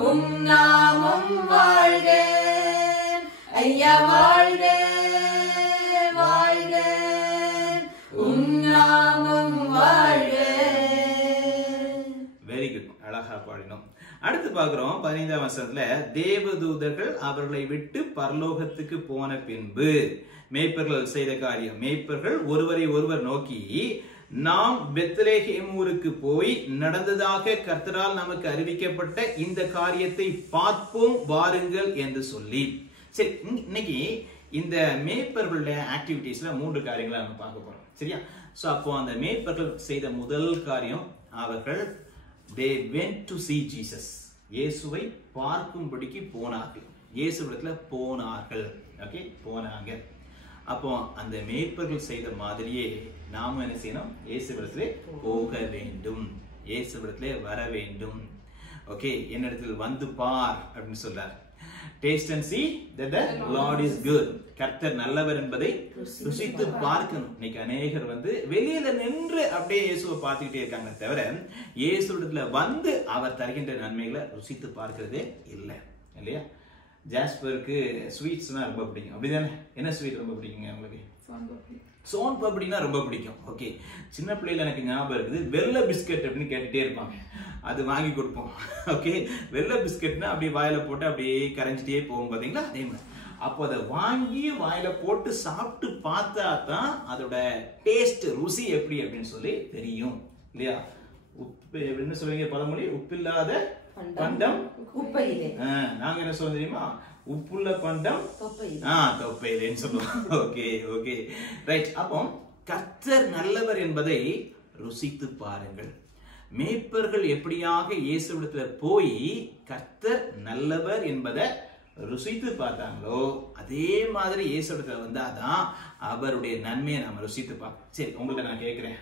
உம் நாமம் வாழ்க. ஐயா வாழ்க வாழ்க, உம் நாமம் வாழ்க. வெரி குட், அழகா பாடினோம். அடுத்து பார்க்கிறோம் 15ஆம் வசனத்துல, தேவதூதர்கள் அவர்களை விட்டு பரலோகத்துக்கு போன பின்பு மேய்ப்பர்கள் செய்த காரியம். மேய்ப்பர்கள் ஒருவரை ஒருவர் நோக்கி, நாம் பெத்லெகேம் ஊருக்கு போய் நடந்ததாக கர்த்தரால் நமக்கு அறிவிக்கப்பட்ட இந்த காரியத்தை பார்ப்போம் வாருங்கள் என்று சொல்லி. சரி, இன்னைக்கு இந்த மேய்ப்பர்களுடைய ஆக்டிவிட்டீஸ்ல 3 காரியங்களை நம்ம பார்க்க போறோம். சரியா? சோ அப்போ அந்த மேய்ப்பர்கள் செய்த முதல் காரியம், அவர்கள் they went to see Jesus. இயேசுவை பார்க்கும்படிக்கு போனார்கள். இயேசுவிடத்துல போனார்கள். ஓகே, போனாங்க. அப்போ அந்த மேய்ப்பர்கள் செய்த மாதிரியே நாமும் என்ன செய்யணும்? இயேசுவிடத்திலே போக வேண்டும், இயேசுவிடத்திலே வர வேண்டும். ஓகே, என்னிடத்தில் வந்து பார் அப்படின்னு சொல்றார். Taste and see that the Lord is good. கர்த்தர் நல்லவர் என்பதை ருசித்து பார்க்கணும். இன்னைக்கு அநேகர் வந்து வெளியில நின்று அப்படியே இயேசுவை பார்த்துக்கிட்டே இருக்காங்க, தவிர இயேசுவிடத்துல வந்து அவர் தருகின்ற நன்மைகளை ருசித்து பார்க்கிறதே இல்லை இல்லையா? ஜாஸ்பருக்கு ஸ்வீட்ஸ்னா ரொம்ப பிடிக்கும், அப்படிதானே? என்ன ஸ்வீட் ரொம்ப பிடிக்குங்க உங்களுக்கு? சோன் பப்படினா ரொம்ப பிடிக்கும். ஓகே, சின்ன பிள்ளைல எனக்கு ஞாபகம் இருக்குது, வெள்ளை பிஸ்கட் அப்படின்னு கேட்டுட்டே இருப்பாங்க, அது வாங்கி கொடுப்போம். ஓகே, வெள்ளை பிஸ்கட்னா அப்படியே வாயில போட்டு அப்படியே கரைஞ்சிட்டே போகும் பாத்தீங்களா? அதே மாதிரி அப்போ அதை வாங்கி வாயில போட்டு சாப்பிட்டு பார்த்தா தான் அதோட டேஸ்ட், ருசி எப்படி அப்படின்னு சொல்லி தெரியும் இல்லையா? உப்பு என்ன சொல்றீங்க பழமொழி? உப்பில்லாத பண்டம் குப்பையிலே. நாங்க என்ன சொல்றோம் தெரியுமா? உப்புள்ள பண்டம் தொப்பையிலேன்னு சொல்லுவோம். Okay okay right. அப்போ கர்த்தர் நல்லவர் என்பதை ருசித்து பாருங்கள். மேய்ப்பர்கள் எப்படியாக இயேசுவிடத்துல போய் கர்த்தர் நல்லவர் என்பதை ருசித்து பார்த்தாங்களோ, அதே மாதிரி இயேசுவிடத்துல வந்தாதான் அவருடைய நன்மையை நாம ருசித்து பார்ப்போம். சரி, உங்கள்ட்ட நான் கேட்கிறேன்,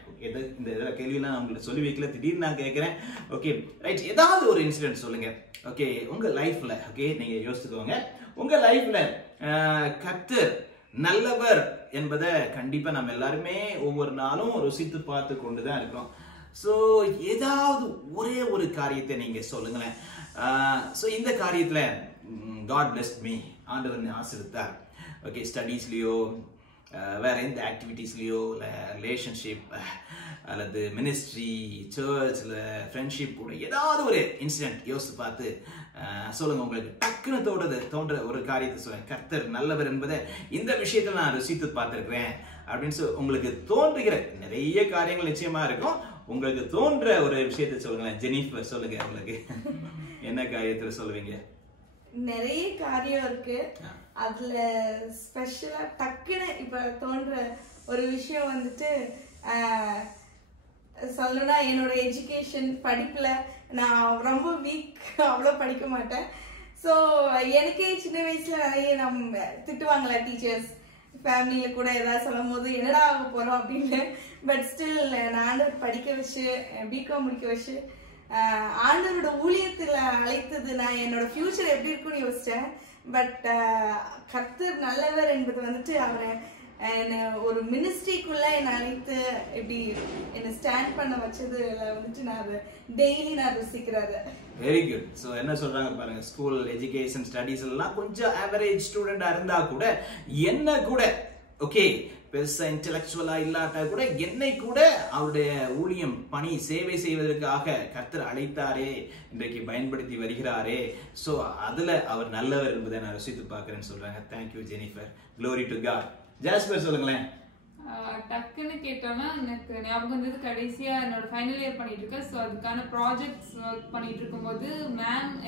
இந்த கேள்வியெல்லாம் உங்கள்ட்ட சொல்லி வைக்கல, திடீர்னு நான் கேட்கிறேன். ஓகே ரைட், ஏதாவது ஒரு இன்சிடென்ட் சொல்லுங்க. ஓகே, உங்க லைஃப்ல, ஓகே, நீங்க யோசிச்சுக்கோங்க, உங்க லைஃப்ல கர்த்தர் நல்லவர் என்பதை கண்டிப்பா நம்ம எல்லாருமே ஒவ்வொரு நாளும் ருசித்து பார்த்து கொண்டுதான் இருக்கிறோம். சோ ஏதாவது ஒரே ஒரு காரியத்தை நீங்க சொல்லுங்களேன். சோ இந்த காரியத்துல God blessed me, ஆண்டவர் ஆசீர்வதித்தார். ஓகே, ஸ்டடீஸ்லயோ வேற எந்த ஆக்டிவிட்டீஸ்லயோ, இல்லை ரிலேஷன்ஷிப் அல்லது மினிஸ்ட்ரி, சர்ச்ல ஃப்ரெண்ட்ஷிப் கூட ஏதாவது ஒரு இன்சிடென்ட் யோசித்து பார்த்து சொல்லுங்க. உங்களுக்கு டக்குன்னு தோன்ற ஒரு காரியத்தை சொல்லுங்க. கர்த்தர் நல்லவர் என்பதை இந்த விஷயத்துல நான் ருசித்து பார்த்திருக்கிறேன் அப்படின்னு உங்களுக்கு தோன்றுகிற நிறைய காரியங்கள் நிச்சயமா இருக்கும். உங்களுக்கு தோன்ற ஒரு விஷயத்தை சொல்லுங்களேன். ஜெனிஃபர் சொல்லுங்க, உங்களுக்கு என்ன காரியத்துல சொல்லுவீங்க? நிறைய காரியம் இருக்கு. அதுல ஸ்பெஷலா டக்குன்னு இப்ப தோன்ற ஒரு விஷயம் வந்துட்டு சொல்லணும்னா, என்னோட எஜுகேஷன் படிப்புல நான் ரொம்ப வீக், அவ்வளோ படிக்க மாட்டேன். ஸோ எனக்கே சின்ன வயசுல நிறைய நம்ம திட்டுவாங்களா டீச்சர்ஸ், ஃபேமிலியில கூட ஏதாவது சொல்லும் போது என்னடா ஆக போறோம் அப்படின்னு. பட் ஸ்டில் நான் ஆண்டவர் படிக்க வச்சு பிகாம் முடிக்க வச்சு ஆண்டவரோட ஊழியத்துல அழைத்தது. நான் என்னோட ஃபியூச்சர் எப்படி இருக்குன்னு யோசிச்சேன். பட் கர்த்தர் நல்லவர் என்பது வந்துட்டு அவரை ஒரு மினிஸ்ட்ரிக்குள்ள என்னை அழைத்து இப்படி என்னை ஸ்டாண்ட் பண்ண வச்சதுல வந்துட்டு நான் அதை டெய்லி நான் ருசிக்கிறது. Very good. ஸோ என்ன சொல்றாங்க பாருங்க, ஸ்கூல் எஜுகேஷன் ஸ்டடீஸ் எல்லாம் கொஞ்சம் ஆவரேஜ் ஸ்டூடெண்டா இருந்தா கூட என்ன கூட ஓகே பெருசா இன்டெலக்சுவலா இல்லாட்டா கூட என்னை கூட அவருடைய ஊழியம் பணி சேவை செய்வதற்காக கர்த்தர் அழைத்தாரே, இன்றைக்கு பயன்படுத்தி வருகிறாரே. ஸோ அதுல அவர் நல்லவர் என்பதை நான் ருசித்து பார்க்கிறேன்னு சொல்றாங்க. Thank you Jennifer. Glory to God. Jasper சொல்லுங்களேன். டக்குன்னு கேட்டோம்னா எனக்கு ஞாபகம் வந்தது, கடைசியா என்னோட ஃபைனல் இயர் பண்ணிட்டு இருக்கேன். ஸோ அதுக்கான ப்ராஜெக்ட்ஸ் ஒர்க் பண்ணிட்டு இருக்கும்போது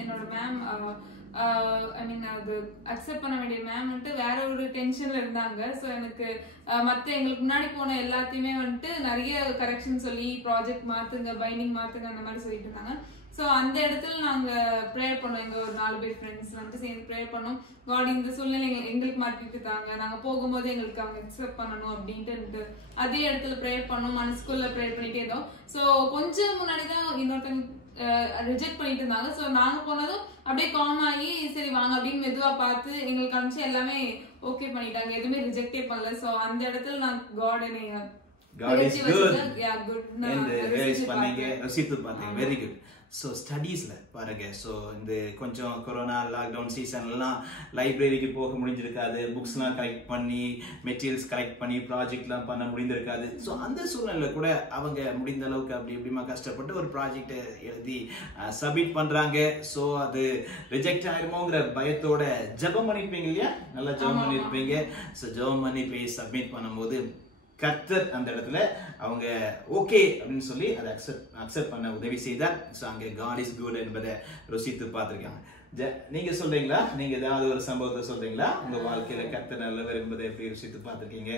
என்னோட மேம் ஐ மீன் அது அக்செப்ட் பண்ண வேண்டிய மேம் வந்துட்டு வேற ஒரு டென்ஷன்ல இருந்தாங்க. ஸோ எனக்கு மற்ற எங்களுக்கு முன்னாடி போன எல்லாத்தையுமே வந்துட்டு நிறைய கரெக்ஷன் சொல்லி ப்ராஜெக்ட் மாத்துங்க, பைண்டிங் மாத்துங்க அந்த மாதிரி சொல்லிட்டு இருந்தாங்க. ஸோ அந்த இடத்துல நாங்க ப்ரேயர் பண்ணோம். எங்க ஒரு 4 பேர் ஃப்ரெண்ட்ஸ் வந்துட்டு சேர்ந்து ப்ரேயர் பண்ணோம். காட் இந்த சூழ்நிலை எங்களுக்கு மாற்றிட்டு தாங்க, நாங்க போகும்போது எங்களுக்கு அவங்க அக்செப்ட் பண்ணணும் அப்படின்ட்டு அதே இடத்துல ப்ரேயர் பண்ணோம். மனசுக்குள்ள ப்ரேயர் பண்ணிட்டே இருந்தோம். ஸோ கொஞ்சம் முன்னாடிதான் இன்னொருத்தவங்க ரிஜெக்ட் பண்ணிட்டு இருந்தாங்க. ஸோ நாங்க போனதும் அப்படியே காம் ஆகி சரி வாங்க அப்படின்னு மெதுவா பார்த்து எங்களுக்கு அனுப்பிச்சு எல்லாமே ஓகே பண்ணிட்டாங்க, எதுவுமே ரிஜெக்டே பண்ணல. ஸோ அந்த இடத்துல நான் God is good and realize பண்ணீங்க, ரசித்து பார்த்தீங்க. Very good. ஸோ ஸ்டடீஸ்ல பாருங்க, ஸோ இந்த கொஞ்சம் கொரோனா லாக்டவுன் சீசன்லாம் லைப்ரரிக்கு போக முடிஞ்சிருக்காது, புக்ஸ்லாம் கலெக்ட் பண்ணி மெட்டீரியல்ஸ் கலெக்ட் பண்ணி ப்ராஜெக்ட்லாம் பண்ண முடிந்திருக்காது. ஸோ அந்த சூழ்நிலையில கூட அவங்க முடிந்த அளவுக்கு அப்படி இப்படிமா கஷ்டப்பட்டு ஒரு ப்ராஜெக்டை எழுதி சப்மிட் பண்றாங்க. ஸோ அது ரிஜெக்ட் ஆயிருமோங்கிற பயத்தோட ஜெபம் பண்ணிருப்பீங்க இல்லையா, நல்லா ஜெபம் பண்ணிருப்பீங்க. ஸோ ஜெபம் பண்ணி போய் சப்மிட் பண்ணும்போது கர்த்தர் அந்த இடத்துல அவங்க ஓகே அப்படின்னு சொல்லி அதை அக்செப்ட் பண்ண உதவி செய்தார். ஸோ அங்கே God is good என்பதை ருசித்து பார்த்திருக்காங்க. நீங்க சொல்றீங்களா, நீங்க ஏதாவது ஒரு சம்பவத்தை சொல்றீங்களா உங்க வாழ்க்கையில கர்த்தர் நல்லவர் என்பதை எப்படி ருசித்து பார்த்திருக்கீங்க?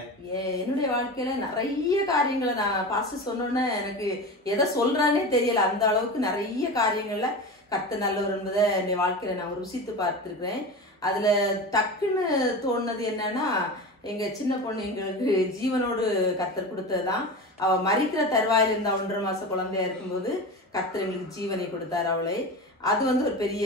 என்னுடைய வாழ்க்கையில நிறைய காரியங்களை நான் பாஸ்டர் சொன்னோன்னே எனக்கு எதை சொல்றானே தெரியல. அந்த அளவுக்கு நிறைய காரியங்கள்ல கர்த்தர் நல்லவர் என்பதை என்னுடைய வாழ்க்கையில நான் ருசித்து பார்த்திருக்கிறேன். அதுல டக்குன்னு தோணுனது என்னன்னா, எங்க சின்ன பொண்ணு எங்களுக்கு ஜீவனோடு கர்த்தர் கொடுத்ததுதான். அவ மரிக்கிற தருவாயில இருந்த 1.5 மாச குழந்தையா இருக்கும்போது கர்த்தர் எங்களுக்கு ஜீவனை கொடுத்தார் அவளை. அது ஒரு பெரிய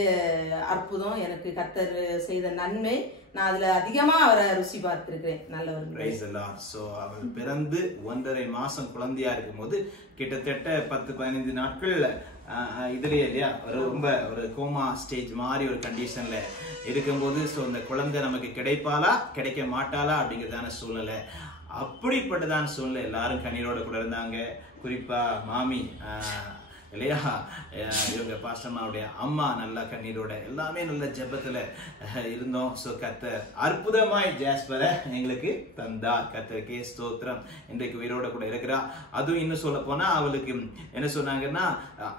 அற்புதம், எனக்கு கர்த்தர் செய்த நன்மை. நான் அதுல அதிகமா அவரை ருசி பார்த்திருக்கிறேன். நல்லவர். சோ அவள் பிறந்து 1.5 மாசம் குழந்தையா இருக்கும்போது கிட்டத்தட்ட 10-15 நாட்கள் இதுலயே இல்லையா ரொம்ப ஒரு கோமா ஸ்டேஜ் மாதிரி ஒரு கண்டிஷன்ல இருக்கும்போது, ஸோ இந்த குழந்தை நமக்கு கிடைப்பாளா கிடைக்க மாட்டாளா அப்படிங்கிறதான சூழ்நிலை. அப்படிப்பட்டதான சூழ்நிலை எல்லாரும் கண்ணீரோட கூட இருந்தாங்க. குறிப்பா மாமி இல்லையா, இவங்க பாஸ்டம்மாவுடைய அம்மா நல்லா கண்ணீரோட எல்லாமே நல்ல ஜெபத்துல இருந்தோம். ஸோ கர்த்தர் அற்புதமாய் ஜாஸ்பரை எங்களுக்கு தந்தார். கர்த்தருக்கே ஸ்தோத்திரம். இன்றைக்கு உயிரோட கூட இருக்கிறா. அதுவும் இன்னும் சொல்ல போனா அவளுக்கு என்ன சொன்னாங்கன்னா,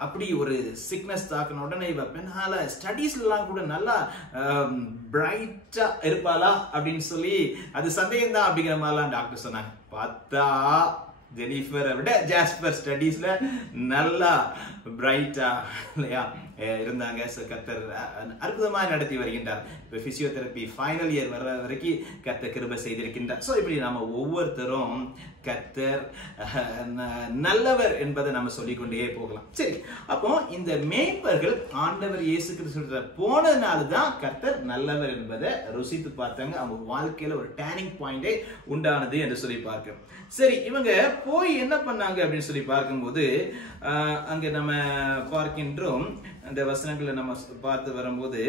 அப்படி ஒரு சிக்னஸ் தாக்கின உடனே இவ பின்னால ஸ்டடீஸ்ல எல்லாம் கூட நல்லா பிரைட்டா இருப்பாளா அப்படின்னு சொல்லி அது சந்தேகம் தான் அப்படிங்கிற மாதிரிலாம் டாக்டர் சொன்னாங்க. பார்த்தா ஜெனிஃபரை விட ஜாஸ்பர் ஸ்டடீஸ்ல நல்லா பிரைட்டா இல்லையா இருந்தாங்க. கர்த்தர் அற்புதமா நடத்தி வருகின்றார். இப்ப பிசியோதெரபி ஃபைனல் இயர் வர்ற வரைக்கும் கர்த்தர் கிருபை செய்திருக்கின்றார். ஸோ இப்படி நம்ம ஒவ்வொருத்தரும் கர்த்தர் நல்லவர் என்பதை நம்ம சொல்லிக்கொண்டே போகலாம். சரி, அப்போ இந்த மேய்ப்பர்கள் ஆண்டவர் இயேசு கிறிஸ்து போனதுனாலதான் கர்த்தர் நல்லவர் என்பதை ருசித்து பார்த்தாங்க. அவங்க வாழ்க்கையில ஒரு டேர்னிங் பாயிண்டே உண்டானது என்று சொல்லி பார்க்கிறோம். சரி, இவங்க போய் என்ன பண்ணாங்க அப்படின்னு சொல்லி பார்க்கும்போது அங்க நம்ம பார்க்கின்றோம். அந்த வசனங்களை நம்ம பார்த்து வரும்போது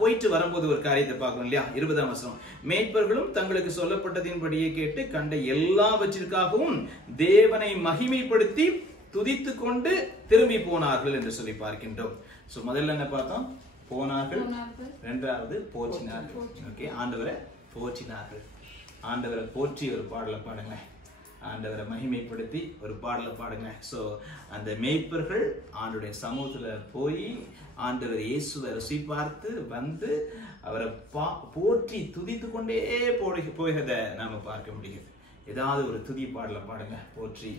போயிட்டு வரும்போது ஒரு காரியத்தை பார்க்கணும் இல்லையா. 20ஆம் வசனம், மேய்ப்பர்களும் தங்களுக்கு சொல்லப்பட்டதின்படியே கேட்டு கண்ட எல்லாவற்றிற்காகவும் தேவனை மகிமைப்படுத்தி துதித்து கொண்டு திரும்பி போனார்கள் என்று சொல்லி பார்க்கின்றோம். சோ முதல்ல என்ன பார்த்தோம்? போனார்கள். இரண்டாவது போற்றினார்கள். ஓகே, ஆண்டவரை போற்றினார்கள். ஆண்டவரை போற்றி ஒரு பாடலை பாடுங்க, ஆண்டவரை மகிமைப்படுத்தி ஒரு பாடலை பாடுங்க. ஸோ அந்த மேய்ப்பர்கள் ஆண்டவருடைய சமூகத்துல போய் ஆண்டவர் இயேசுவை ருசி பார்த்து வந்து அவரை போற்றி துதித்து கொண்டே போகிறத நாம பார்க்க முடியுது. ஏதாவது ஒரு துதி பாடலை பாடுங்க. போற்றி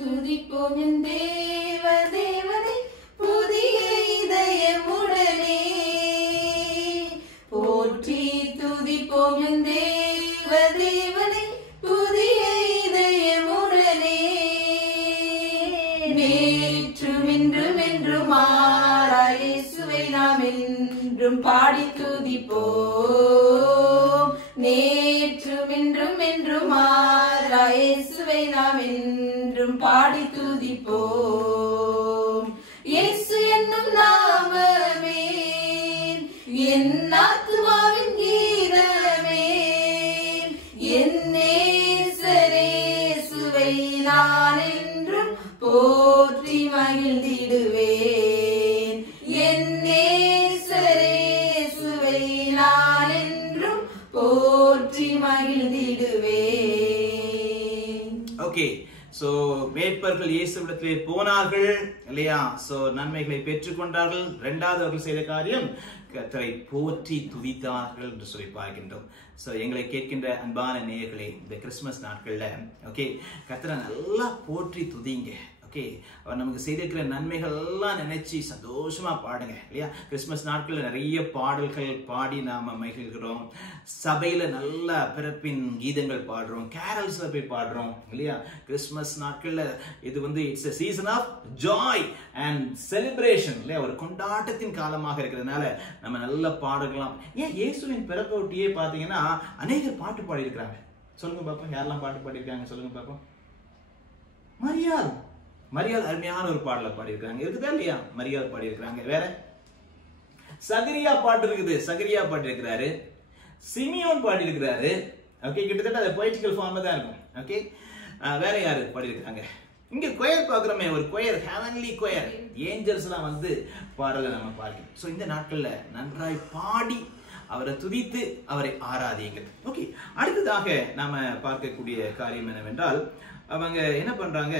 துதிப்போம் என் தேவனை புதிய இதயமுடனே, போற்றி துதிப்போம் என் தேவனை புதிய இதயமுடனே, நேற்றும் இன்றும் என்றும் மாறா இயேசுவை நாம் என்றும் பாடி துதிப்போம். என்றும் என்றும் மாறா இயேசுவை நாம் என்றும் பாடி துதிப்போம். இயேசு என்னும் நாமமே என் ஆத்துமாவின் கீதமே, என் நேசரேசுவை நான் என்றும் போற்றி மகிழ்ந்திடுவேன். என் நேசரேசுவை நான் என்றும் போற்றி மகிழ்ந்திடுவேன். ஓகே, சோ மேய்ப்பர்கள் இயேசுவிடத்திலே போனார்கள் இல்லையா? சோ நன்மைகளை பெற்றுக்கொண்டார்கள். இரண்டாவது அவர்கள் செய்த காரியம் கர்த்தரை போற்றி துதித்தார்கள் என்று சொல்லி பார்க்கின்றோம். சோ எங்களை கேட்கின்ற அன்பான நேயர்களே, இந்த கிறிஸ்துமஸ் நாட்கள்ல ஓகே கர்த்தரை நல்லா போற்றி துதிங்க. ஓகே, அவர் நமக்கு செய்திருக்கிற நன்மைகள் எல்லாம் நினைச்சு சந்தோஷமா பாடுங்க இல்லையா? கிறிஸ்துமஸ் நாட்கள்ல நிறைய பாடல்கள் பாடி நாம மகிழ்கிறோம். சபையில நல்ல பிறப்பின் கீதங்கள் பாடுறோம், கேரல்ஸ்ல போய் பாடுறோம் இல்லையா? கிறிஸ்துமஸ் நாட்கள்ல இது it's a season of joy and celebration இல்லையா? ஒரு கொண்டாட்டத்தின் காலமாக இருக்கிறதுனால நம்ம நல்ல பாடலாம். ஏன் இயேசுவின் பிறப்பை ஒட்டியே பாத்தீங்கன்னா அநேகர் பாட்டு பாடி இருக்கிறாங்க. சொல்லுங்க பாப்போம், யாரெல்லாம் பாட்டு பாடியிருக்காங்க சொல்லுங்க பாப்போம். மரியாள் அருமையான ஒரு பாடல பாடியிருக்காங்க, இருக்குதா இல்லையா? மரியாள் பாடியிருக்காங்க. வேற சகரியா பாட்டு இருக்குது, சகரியா பாடியிருக்கிறாரு. சிமியோன் பாடியிருக்கிறாரு. ஓகே, கிட்டத்தட்ட அது பொய்டிக்கல் ஃபார்ம்ல தான் இருக்கும். ஓகே, வேற யாரு பாடியிருக்காங்க? இங்க கொயர் பாக்குறோமே, ஒரு கொயர், ஹெவன்லி கொயர், ஏஞ்சல்ஸ் எல்லாம் பாடல நம்ம பார்க்கிறோம். சோ இந்த நாட்கள்ல நன்றாய் பாடி அவரை துதித்து அவரை ஆராதியுங்கள். ஓகே, அடுத்ததாக நாம பார்க்கக்கூடிய காரியம் என்னவென்றால், அவங்க என்ன பண்றாங்க,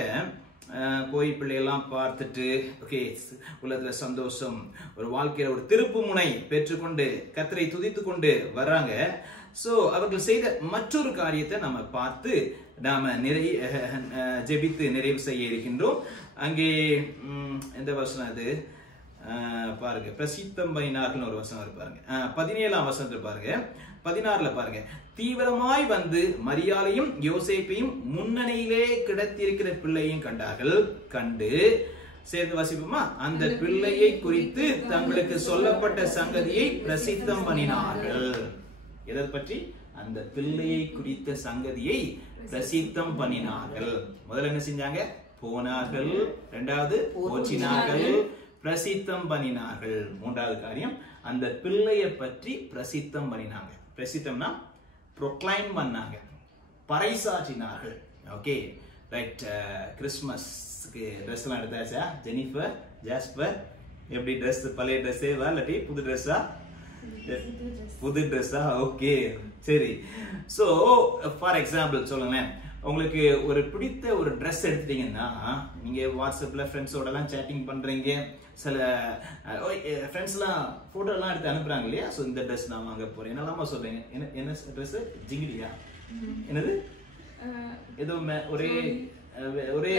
போய் பிள்ளையெல்லாம் பார்த்துட்டு ஓகே உள்ளத்துல சந்தோஷம், ஒரு வாழ்க்கையில ஒரு திருப்பு முனை பெற்றுக்கொண்டு கர்த்தரை துதித்து கொண்டு வர்றாங்க. சோ அவர்கள் செய்த மற்றொரு காரியத்தை நம்ம பார்த்து நாம ஜெபித்து நிறைவு செய்ய இருக்கின்றோம். அங்கே எந்த வசனம் அது பாருங்க, பிரசித்தம் பண்ணினார்கள் ஒரு வசனம் பாருங்க, 17ஆம் வசனத்துல பாருங்க, 16ல பாருங்க, தீவிரமாய் வந்து மரியாளையும் யோசேப்பையும் முன்னணியிலே கிடத்திருக்கிற பிள்ளையும் கண்டார்கள். கண்டு சேர்ந்து வாசிப்போமா? அந்த பிள்ளையை குறித்து தங்களுக்கு சொல்லப்பட்ட சங்கதியை பிரசித்தம் பண்ணினார்கள். எதை பற்றி? அந்த பிள்ளையை குறித்த சங்கதியை பிரசித்தம் பண்ணினார்கள். முதல்ல என்ன செஞ்சாங்க? போனார்கள். இரண்டாவது போற்றினார்கள், பிரசித்தம் பண்ணினார்கள். மூன்றாவது காரியம், அந்த பிள்ளையை பற்றி பிரசித்தம் பண்ணினாங்க. பிரசித்தம்னா ப்ரொக்ளைம் பண்ணாங்க, பறைசாற்றினார்கள். Okay right. கிறிஸ்துமஸ்க்கு ட்ரெஸ் எல்லாம் எடுத்தாச்சா? ஜெனிஃபர், ஜாஸ்பர், எப்படி ட்ரெஸ்? பழைய ட்ரெஸ்ஸேவா இல்லாட்டி புது ட்ரெஸ்ஸா? புது ட்ரெஸ்ஸா? ஓகே சரி. ஸோ ஃபார் எக்ஸாம்பிள் சொல்லுங்களேன், உங்களுக்கு ஒரு பிடித்த ஒரு ட்ரெஸ் எடுத்துட்டீங்கன்னா நீங்க வாட்ஸ்அப்ல ஃப்ரெண்ட்ஸோட எல்லாம் சேட்டிங் பண்றீங்க, சில ஃப்ரெண்ட்ஸ்லாம் போட்டோ எல்லாம் எடுத்து அனுப்புறாங்க இல்லையா? ஸோ இந்த ட்ரெஸ் நான் வாங்க போறேன் என்னெல்லாமா சொல்றீங்க. என்ன ட்ரெஸ்? ஜிங்கிடியா? என்னது? ஏதோ ஒரே ஒரே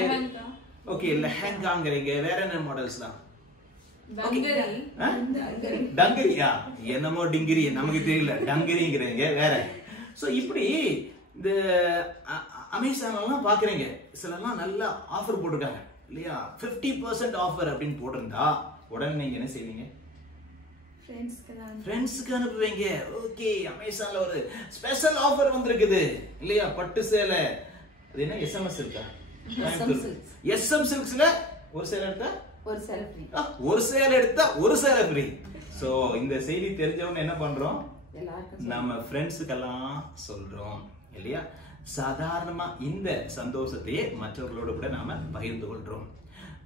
ஓகே லெஹங்காங்கிறீங்க. வேற என்ன மாடல்ஸ் தான்? டங்கரியா? என்னமோ டிங்கிரி நமக்கு தெரியல, டங்கரிங்கிறீங்க வேற. ஸோ இப்படி இந்த அமேசான்லாம் பாக்குறீங்க, சிலலாம் நல்ல ஆஃபர் போட்டிருக்காங்க இல்லையா? 50% ஆஃபர் அப்படின்னு போட்டிருந்தா உடனே நீங்க என்ன செய்வீங்க? ஃப்ரெண்ட்ஸ்க்கு அனுப்புவீங்க. ஓகே, அமேசான்ல ஒரு ஸ்பெஷல் ஆஃபர் வந்திருக்குது இல்லையா? பட்டு சேலை, அது என்ன எஸ்எம்எஸ் இருக்கா? எஸ்எம் சில்க்ஸ்ல ஒரு சேலை எடுத்தா ஒரு சேலை ஃப்ரீ, ஒரு சேலை எடுத்தா ஒரு சேலை ஃப்ரீ. சோ இந்த செய்தி தெரிஞ்சவங்க என்ன பண்றோம்? நம்ம ஃப்ரெண்ட்ஸுக்கெல்லாம் சொல்றோம் இல்லையா? சாதாரணமா இந்த சந்தோஷத்தையே மற்றவர்களோடு கூட நாம பகிர்ந்து கொள்றோம்.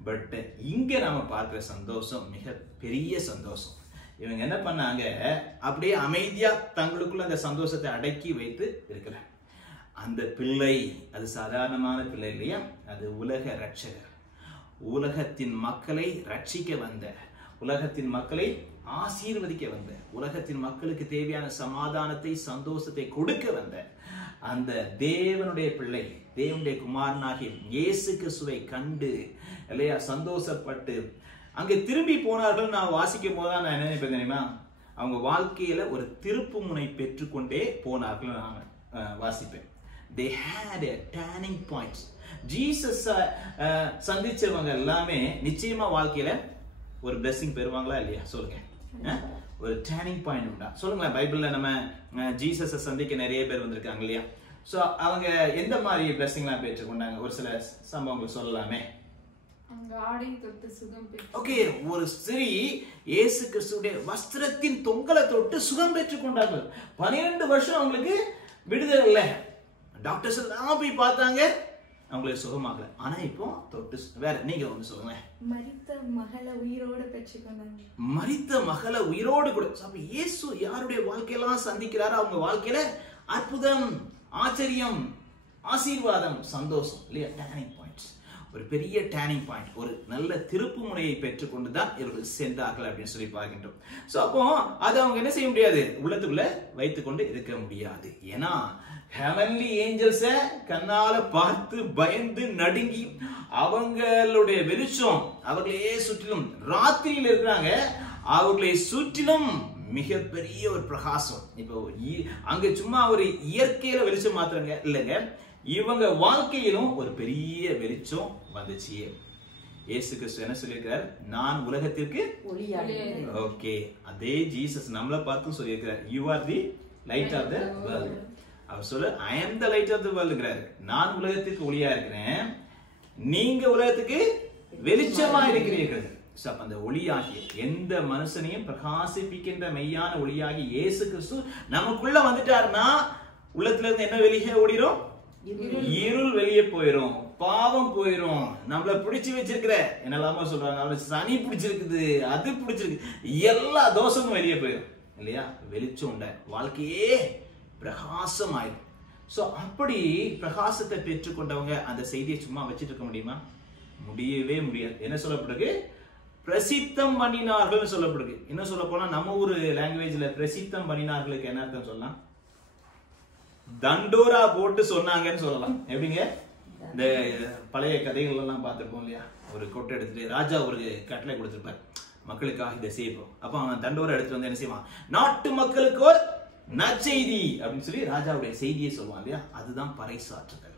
பட் இங்க நாம பார்க்கிற சந்தோஷம் மிக பெரிய சந்தோஷம். இவங்க என்ன பண்ணாங்க? அப்படியே அமைதியா தங்களுக்குள்ள அந்த சந்தோஷத்தை அடக்கி வைத்து இருக்கிறார். அந்த பிள்ளை அது சாதாரணமான பிள்ளை இல்லையா? அது உலக ரட்சகர், உலகத்தின் மக்களை ரட்சிக்க வந்த, உலகத்தின் மக்களை ஆசீர்வதிக்க வந்த, உலகத்தின் மக்களுக்கு தேவையான சமாதானத்தை சந்தோஷத்தை கொடுக்க வந்த அந்த தேவனுடைய பிள்ளை, தேவனுடைய குமாரனாகிய இயேசு கிறிஸ்துவை கண்டு இல்லையா சந்தோஷப்பட்டு அங்கே திரும்பி போனார்கள். நான் வாசிக்கும் போதுதான் நான் என்ன நினைப்பேன் தெரியுமா? அவங்க வாழ்க்கையில ஒரு திருப்பு முனை பெற்றுக்கொண்டே போனார்கள். நான் வாசிப்பேன். They had a turning point. Jesus சந்திச்சவங்க எல்லாமே நிச்சயமா வாழ்க்கையில ஒரு blessing பெறுவாங்களா இல்லையா? சொல்லுங்க. ஒரு டர்னிங் பாயிண்ட் உண்டா? சொல்லுங்களேன். பைபிள்ல நம்ம ஜீசஸை சந்திக்க நிறைய பேர் வந்திருக்காங்க இல்லையா? சோ அவங்க எந்த மாதிரி பிளெஸிங்லாம் பெற்றுக்கொண்டாங்க ஒரு சில சம்பவங்கள் சொல்லலாமே. அவங்க ஆடை தொட்டு சுகம் பெற்று. ஓகே, ஒரு ஸ்திரீ இயேசு கிறிஸ்துவுடைய வஸ்திரத்தின் தொங்கலை தொட்டு சுகம் பெற்றுக் கொண்டார்கள். 12 வருஷம் அவங்களுக்கு விடுதலை இல்லை. டாக்டர்ஸ் எல்லாம் போய் பார்த்தாங்க, அவங்களுக்கு சுகமாகல. ஆனா இப்போ தொட்டு வேற நீங்க ஒண்ணு சொல்லுங்க. மரித்த மகளை உயிரோடு பெற்றுக்கொண்டாங்க. மரித்த மகளை உயிரோடு கூட. அப்ப இயேசு யாருடைய வாழ்க்கையெல்லாம் சந்திக்கிறாரு, அவங்க வாழ்க்கையில அற்புதம், ஆச்சரியம், ஆசீர்வாதம், சந்தோஷம் இல்லையா, டேர்னிங் பாயிண்ட்ஸ், ஒரு பெரிய டேர்னிங் பாயிண்ட், ஒரு நல்ல திருப்பு முனையை பெற்றுக்கொண்டு தான் இவர்கள் சென்றார்கள் அப்படின்னு சொல்லி பார்க்கின்றோம். சோ அப்போ அதை அவங்க என்ன செய்ய முடியாது, உள்ளத்துக்குள்ள வைத்துக்கொண்டு இருக்க முடியாது. ஏன்னா ஹெவன்லி ஏஞ்சல்ஸ கண்ணால பார்த்து பயந்து நடுங்கி அவங்களுடைய வெளிச்சம் அவர்களே சுற்றிலும், ராத்திரியில் இருக்கிறாங்க, அவர்களை சுற்றிலும் மிகப்பெரிய ஒரு பிரகாசம். இப்போ அங்க சும்மா ஒரு இயற்கையில வெளிச்சம் மாத்திரங்க இல்லைங்க, இவங்க வாழ்க்கையிலும் ஒரு பெரிய வெளிச்சம் வந்துச்சு. இயேசு கிறிஸ்து என்ன சொல்லியிருக்கிறார், நான் உலகத்திற்கு ஒளியாகிறேன். ஓகே, அதே ஜீசஸ் நம்மளை பார்த்து சொல்லியிருக்கிறார், you are the light of the world. அவர் சொல்ல ஐ ஆம் த லைட் ஆஃப் த வேர்ல்ட்ங்கிறாரு. நான் உலகத்திற்கு ஒளியா இருக்கிறேன், நீங்க உலகத்துக்கு வெளிச்சமா இருக்கிறீர்கள். அந்த ஒளியாகிய எந்த மனுஷனையும் பிரகாசிப்பிக்கின்ற மெய்யான ஒளியாகி இயேசு கிறிஸ்து நமக்குள்ள வந்துட்டாருன்னா உள்ளத்துல இருந்து என்ன வெளியே ஓடிரும், இருள் வெளியே போயிரும், பாவம் போயிரும், நம்மள பிடிச்சு வச்சிருக்கிற என்னெல்லாமோ சொல்றாங்க, அவளுக்கு சனி பிடிச்சிருக்குது, அது பிடிச்சிருக்கு, எல்லா தோஷமும் வெளியே போயிடும் இல்லையா. வெளிச்சம் உண்ட வாழ்க்கையே பிரகாசம் ஆயிடும். சோ அப்படி பிரகாசத்தை பெற்றுக்கொண்டவங்க அந்த செய்தியை சும்மா வச்சிட்டு இருக்க முடியுமா, முடியவே முடியாது. என்ன சொல்லப்படுது, பிரசித்தம் பண்ணினார்கள் சொல்லப்படுது. என்ன சொல்ல போனா நம்ம ஒரு லாங்குவேஜ்ல பிரசித்தம் பண்ணினார்களுக்கு என்ன அர்த்தம் சொல்லலாம், தண்டோரா போட்டு சொன்னாங்கன்னு சொல்லலாம். எப்படிங்க, இந்த பழைய கதைகள் எல்லாம் பார்த்திருப்போம் இல்லையா, ஒரு கொட்டை எடுத்துட்டு ராஜா ஒரு கட்டளை கொடுத்திருப்பார், மக்களுக்காக இதை செய்வோம். அப்ப அவன் தண்டோரா எடுத்து வந்து என்ன செய்வான், நாட்டு மக்களுக்கு ஒரு நற்செய்தி அப்படின்னு சொல்லி ராஜாவுடைய செய்தியை சொல்லுவான் இல்லையா. அதுதான் பறைசாற்றுதல்,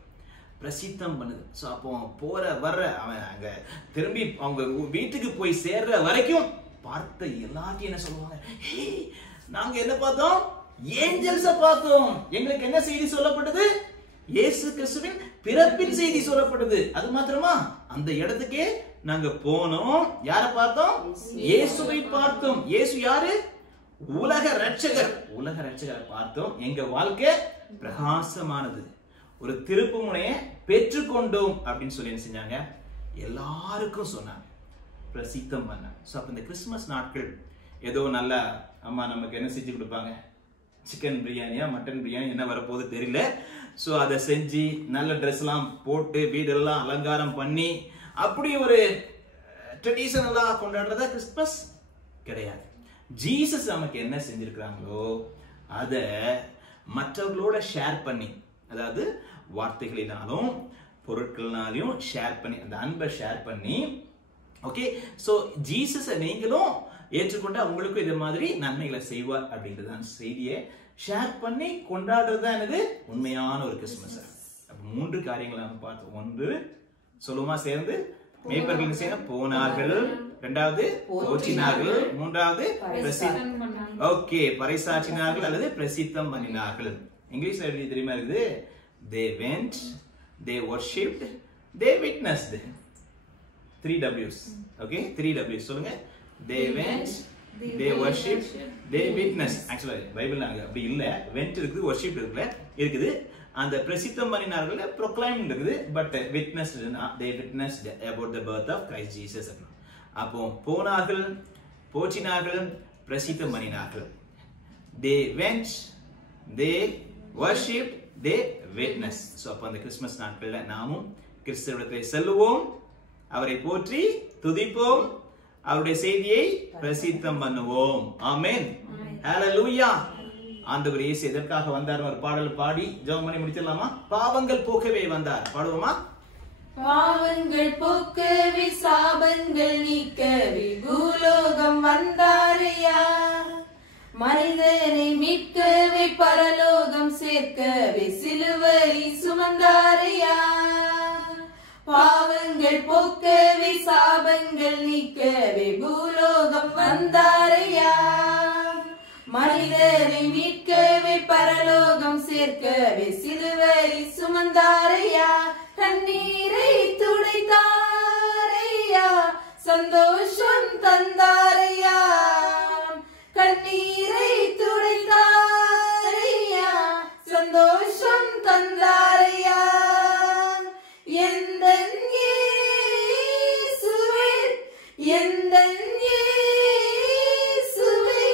பிரசித்தம் பண்ணுது. சோ அப்போ போற வர்ற அவன் அங்க திரும்பி அவங்க வீட்டுக்கு போய் சேர்ற வரைக்கும் பார்த்த எல்லாத்தையும் என்ன சொல்லுவாங்க, நாங்க என்ன பார்த்தோம், ஏஞ்சல்ஸ பார்த்தோம், எங்களுக்கு என்ன செய்தி சொல்லப்பட்டது, இயேசு கிறிஸ்துவின் பிறப்பின் செய்தி சொல்லப்பட்டது. அது மாத்திரமா, அந்த இடத்துக்கே நாங்க போனோம், யாரை பார்த்தோம், இயேசுவை பார்த்தோம். இயேசு யாரு, உலக ரட்சகர், உலக ரட்சகரை பார்த்தோம். எங்க வாழ்க்கை பிரகாசமானது, ஒரு திருப்பு முனையை பெற்றுக்கொண்டோம் அப்படின்னு சொல்லி என்ன செஞ்சாங்க, எல்லாருக்கும் சொன்னாங்க, பிரசித்தம் பண்ண. சோ அப்ப இந்த கிறிஸ்துமஸ் நாட்கள் ஏதோ நல்ல அம்மா நமக்கு என்ன செஞ்சு கொடுப்பாங்க, சிக்கன் பிரியாணியா மட்டன் பிரியாணி என்ன வரப்போகுது தெரியல. சோ அதை செஞ்சு நல்ல ட்ரெஸ் எல்லாம் போட்டு வீடெல்லாம் அலங்காரம் பண்ணி அப்படி ஒரு ட்ரெடிஷனலா கொண்டாடுறதா கிறிஸ்துமஸ் கிடையாது. ஜீசஸ் நமக்கு என்ன செஞ்சிருக்கிறாங்களோ அத மற்றவர்களோட ஷேர் பண்ணி, அதாவது வார்த்தைகளினாலும் பொருட்களினாலையும் ஷேர் பண்ணி, அந்த அன்பை ஷேர் பண்ணி, ஓகே. சோ ஜீசஸை நீங்களும் ஏற்றுக்கொண்டு அவங்களுக்கும் இது மாதிரி நன்மைகளை செய்வார் அப்படின்றதான் செய்தியை ஷேர் பண்ணி கொண்டாடுறது தான் எனது உண்மையான ஒரு கிறிஸ்துமஸ். அப்ப 3 காரியங்களை நம்ம பார்த்தோம். ஒன்று சொல்லுமா சேர்ந்து, மேய்ப்பர்கள் செய்ய போனார்கள், இரண்டாவது போற்றினார்கள், மூன்றாவது ஓகே பறைசாற்றினார்கள் அல்லது பிரசித்தம் பண்ணினார்கள். இங்கிலீஷ்ல எப்படி தெரியுமா இருக்குது, they went, they worshipped, they witnessed. 3 W's. Okay, 3 W's சொல்லுங்க. They went, they worshipped, they witnessed. Actually பைபிள்ல அங்க அப்படி இல்ல, went இருக்குது, worship இருக்குது. அந்த பிரசித்தம் பண்ணினார்கள் proclaimed இருக்குது, but witnessed, they witnessed about the birth of Christ Jesus. அப்போ போனார்கள், போற்றினார்கள், பிரசித்தம் பண்ணினார்கள். They went, they worshipped, they witnessed. So அப்ப அந்த கிறிஸ்துமஸ் நாட்கள்ல நாமும் கிறிஸ்துவிடத்திலே செல்லுவோம், அவரை போற்றி துதிப்போம், அவருடைய செய்தியை பிரசித்தம் பண்ணுவோம். ஆமென், ஹalleluya. ஆண்டவர் இயேசு எதற்காக வந்தார் ஒரு பாடல் பாடி ஜெபம் பண்ணி முடிச்சிடலாமா? பாவங்கள் போக்கவே வந்தார், பாடுவோமா? பாவங்கள் போக்கவே சாபங்கள் நீக்கவே பூலோகம் வந்தாரையா, மனிதனை மீட்கவே பரலோகம் சேர்க்கவே சிலுவை சுமந்தாரையா. பாவங்கள் போக்கவே சாபங்கள் நீக்கவே பூலோகம் வந்தாரையா, மனிதனை மீட்கவே பரலோகம் சேர்க்கவே சிலுவை சுமந்தாரையா, கண்ணீரை துடைத்தாரையா, சந்தோஷம் தந்தாரையா, கண்ணீரை துடைத்தாரையா, சந்தோஷம் தந்தாரையா. எந்தன் இயேசுவே, எந்தன் இயேசுவே,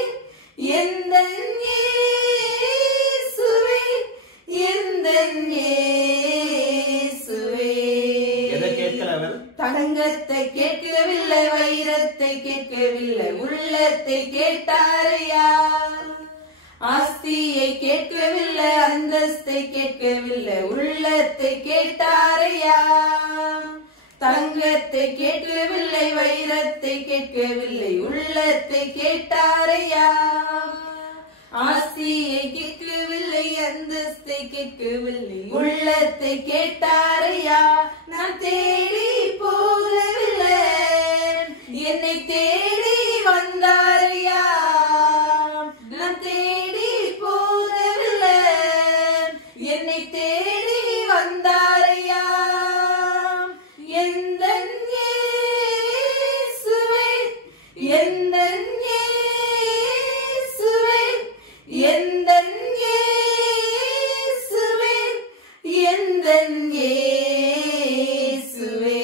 எந்தன் இயேசுவே, எந்தன் இயேசுவே. எதை கேட்கிறவர்? தங்கத்தை கேட்கவில்லை, வைரத்தை கேட்கவில்லை, உள்ளத்தை கேட்டாரையா. ஆஸ்தியை கேட்கவில்லை, அந்தஸ்தை கேட்கவில்லை, உள்ளத்தை கேட்டாரையா. தங்கத்தை கேட்கவில்லை, வைரத்தை கேட்கவில்லை, உள்ளத்தை கேட்டாரையா. ஆஸ்தியை கேட்கவில்லை, அந்தஸ்தை கேட்கவில்லை, உள்ளத்தை கேட்டாரையா. நான் தேடி போகவில்லை, என்னை தேடி வந்தாரையா. நான் தேடி போகவில்லை, என்னை தேடி வந்தாரையா. எந்தன் இயேசுவே, எந்தன் இயேசுவே, எந்தன் இயேசுவே, எந்தன் இயேசுவே.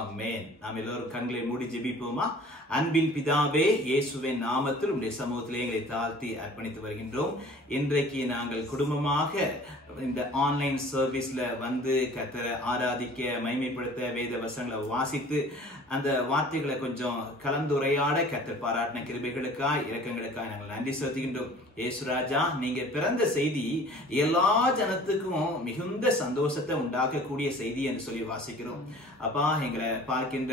ஆமென். நாம் எல்லோரும் கண்களை மூடி ஜெபிப்போமா? அன்பின் பிதாவே, இயேசுவின் நாமத்தில் உடைய சமூகத்திலே எங்களை தாழ்த்தி அர்ப்பணித்து வருகின்றோம். இன்றைக்கு நாங்கள் குடும்பமாக இந்த ஆன்லைன் சர்வீஸ்ல வந்து கர்த்தரை ஆராதிக்க, மகிமைப்படுத்த, வேத வசனங்களை வாசித்து அந்த வார்த்தைகளை கொஞ்சம் கலந்துரையாட கர்த்தர் பாராட்டின கிருபைகளுக்காய், இரக்கங்களுக்காய் நாங்கள் நன்றி செலுத்துகின்றோம். இயேசுராஜா, நீங்க பிறந்த செய்தி எல்லா ஜனத்துக்கும் மிகுந்த சந்தோஷத்தை உண்டாக்கக்கூடிய செய்தி என்று சொல்லி வாசிக்கிறோம். அப்பா, எங்களை பார்க்கின்ற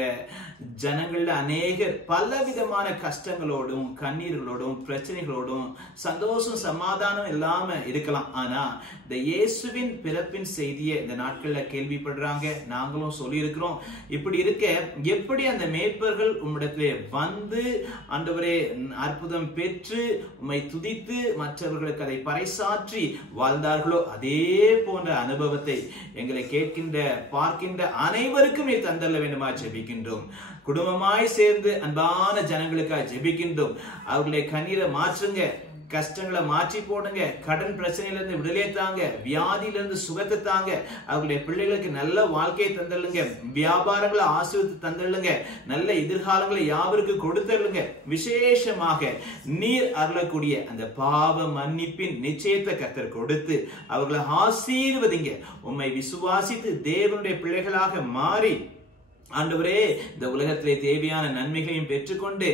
ஜனங்கள்ல அநேகர் பல விதமான கஷ்டங்களோடும், கண்ணீர்களோடும், பிரச்சனைகளோடும், சந்தோஷம் சமாதானம் இல்லாம இருக்கலாம். ஆனா இந்த இயேசுவின் பிறப்பின் செய்தியை இந்த நாட்கள்ல கேள்விப்படுறாங்க. நாங்களும் சொல்லி இருக்கிறோம். இப்படி இருக்க எப்படி அந்த மேய்ப்பர்கள் உம்மிடத்திலே வந்து ஆண்டவரே அற்புதம் பெற்று உம்மை துதித்து மற்றவர்களுக்கு அதை பறைசாற்றி வாழ்ந்தார்களோ, அதே போன்ற அனுபவத்தை எங்களை கேட்கின்ற பார்க்கின்ற அனைவருக்கும் நீ தந்தள்ள வேண்டுமா ஜெபிக்கின்றோம். குடும்பமாய் சேர்ந்து அன்பான ஜனங்களுக்காக ஜெபிக்கின்றோம். அவர்களுடைய கண்ணீரை மாற்றுங்க, கஷ்டங்களை மாற்றி போடுங்க, கடன் பிரச்சனையிலிருந்து விடுதலை தாங்க, வியாதியிலிருந்து சுகத்தை தாங்க, அவர்களுடைய பிள்ளைகளுக்கு நல்ல வாழ்க்கையை தந்தள்ளுங்க, வியாபாரங்களை ஆசீர்வதித்து தந்தள்ளுங்க, நல்ல எதிர்காலங்களை யாவருக்கு கொடுத்தள்ளுங்க. விசேஷமாக நீர் அருளக்கூடிய அந்த பாவ மன்னிப்பின் நிச்சயத்தை கர்த்தர் கொடுத்து அவர்களை ஆசீர்வதிங்க. உம்மை விசுவாசித்து தேவனுடைய பிள்ளைகளாக மாறி ஆண்டவரே இந்த உலகத்திலே தேவையான நன்மைகளையும் பெற்றுக்கொண்டு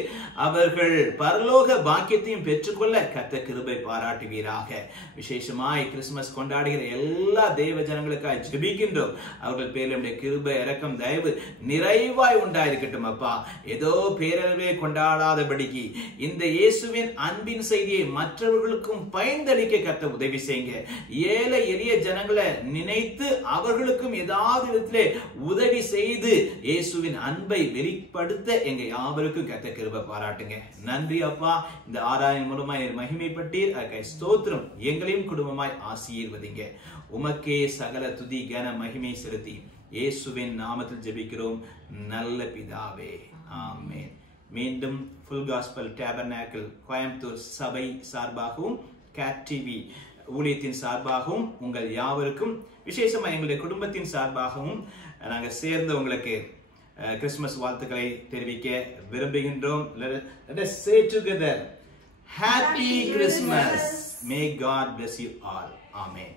அவர்கள் பரலோக பாக்கியத்தையும் பெற்றுக்கொள்ள கர்த்தர் கிருபை பாராட்டுவீராக. விசேஷமாய் கிறிஸ்துமஸ் கொண்டாடுகிற எல்லா தேவ ஜனங்களுக்காக ஜெபிக்கின்றோம். அவர்கள் பேரில் கிருபை, இரக்கம், தயவு நிறைவாய் உண்டாயிருக்கட்டும். அப்பா, ஏதோ பேரளவே கொண்டாடாதபடிக்கு இந்த இயேசுவின் அன்பின் செய்தியை மற்றவர்களுக்கும் பயந்தளிக்க கர்த்தர் உதவி செய்யுங்க. ஏழை எளிய ஜனங்களை நினைத்து அவர்களுக்கும் ஏதாவது விதத்திலே உதவி செய்து இயேசுவின் அன்பை வெளிப்படுத்த எங்க யாவருக்கும் கர்த்தர் கிருபை பாராட்டுங்க. நன்றி அப்பா. இந்த ஆராதனை மூலமாய் மகிமைப்பட்டீர். அதுக்காக ஸ்தோத்திரம். எங்களையும் குடும்பமாய் ஆசீர்வதிங்க. உமக்கே சகல துதி கன மகிமை செலுத்தி இயேசுவின் நாமத்தில் ஜெபிக்கிறோம் நல்ல பிதாவே, ஆமென். மீண்டும் ஃபுல் காஸ்பல் டேபர்நாக்கிள் கோயம்புத்தூர் சபை சார்பாகவும் கேட் டிவி ஊழியத்தின் சார்பாகவும் உங்கள் யாவருக்கும், விசேஷமா எங்களுடைய குடும்பத்தின் சார்பாகவும் நாங்கள் சேர்ந்து உங்களுக்கு கிறிஸ்துமஸ் வாழ்த்துக்களை தெரிவிக்க விரும்புகின்றோம். Let us say together, Happy Christmas. May God bless you all. Amen.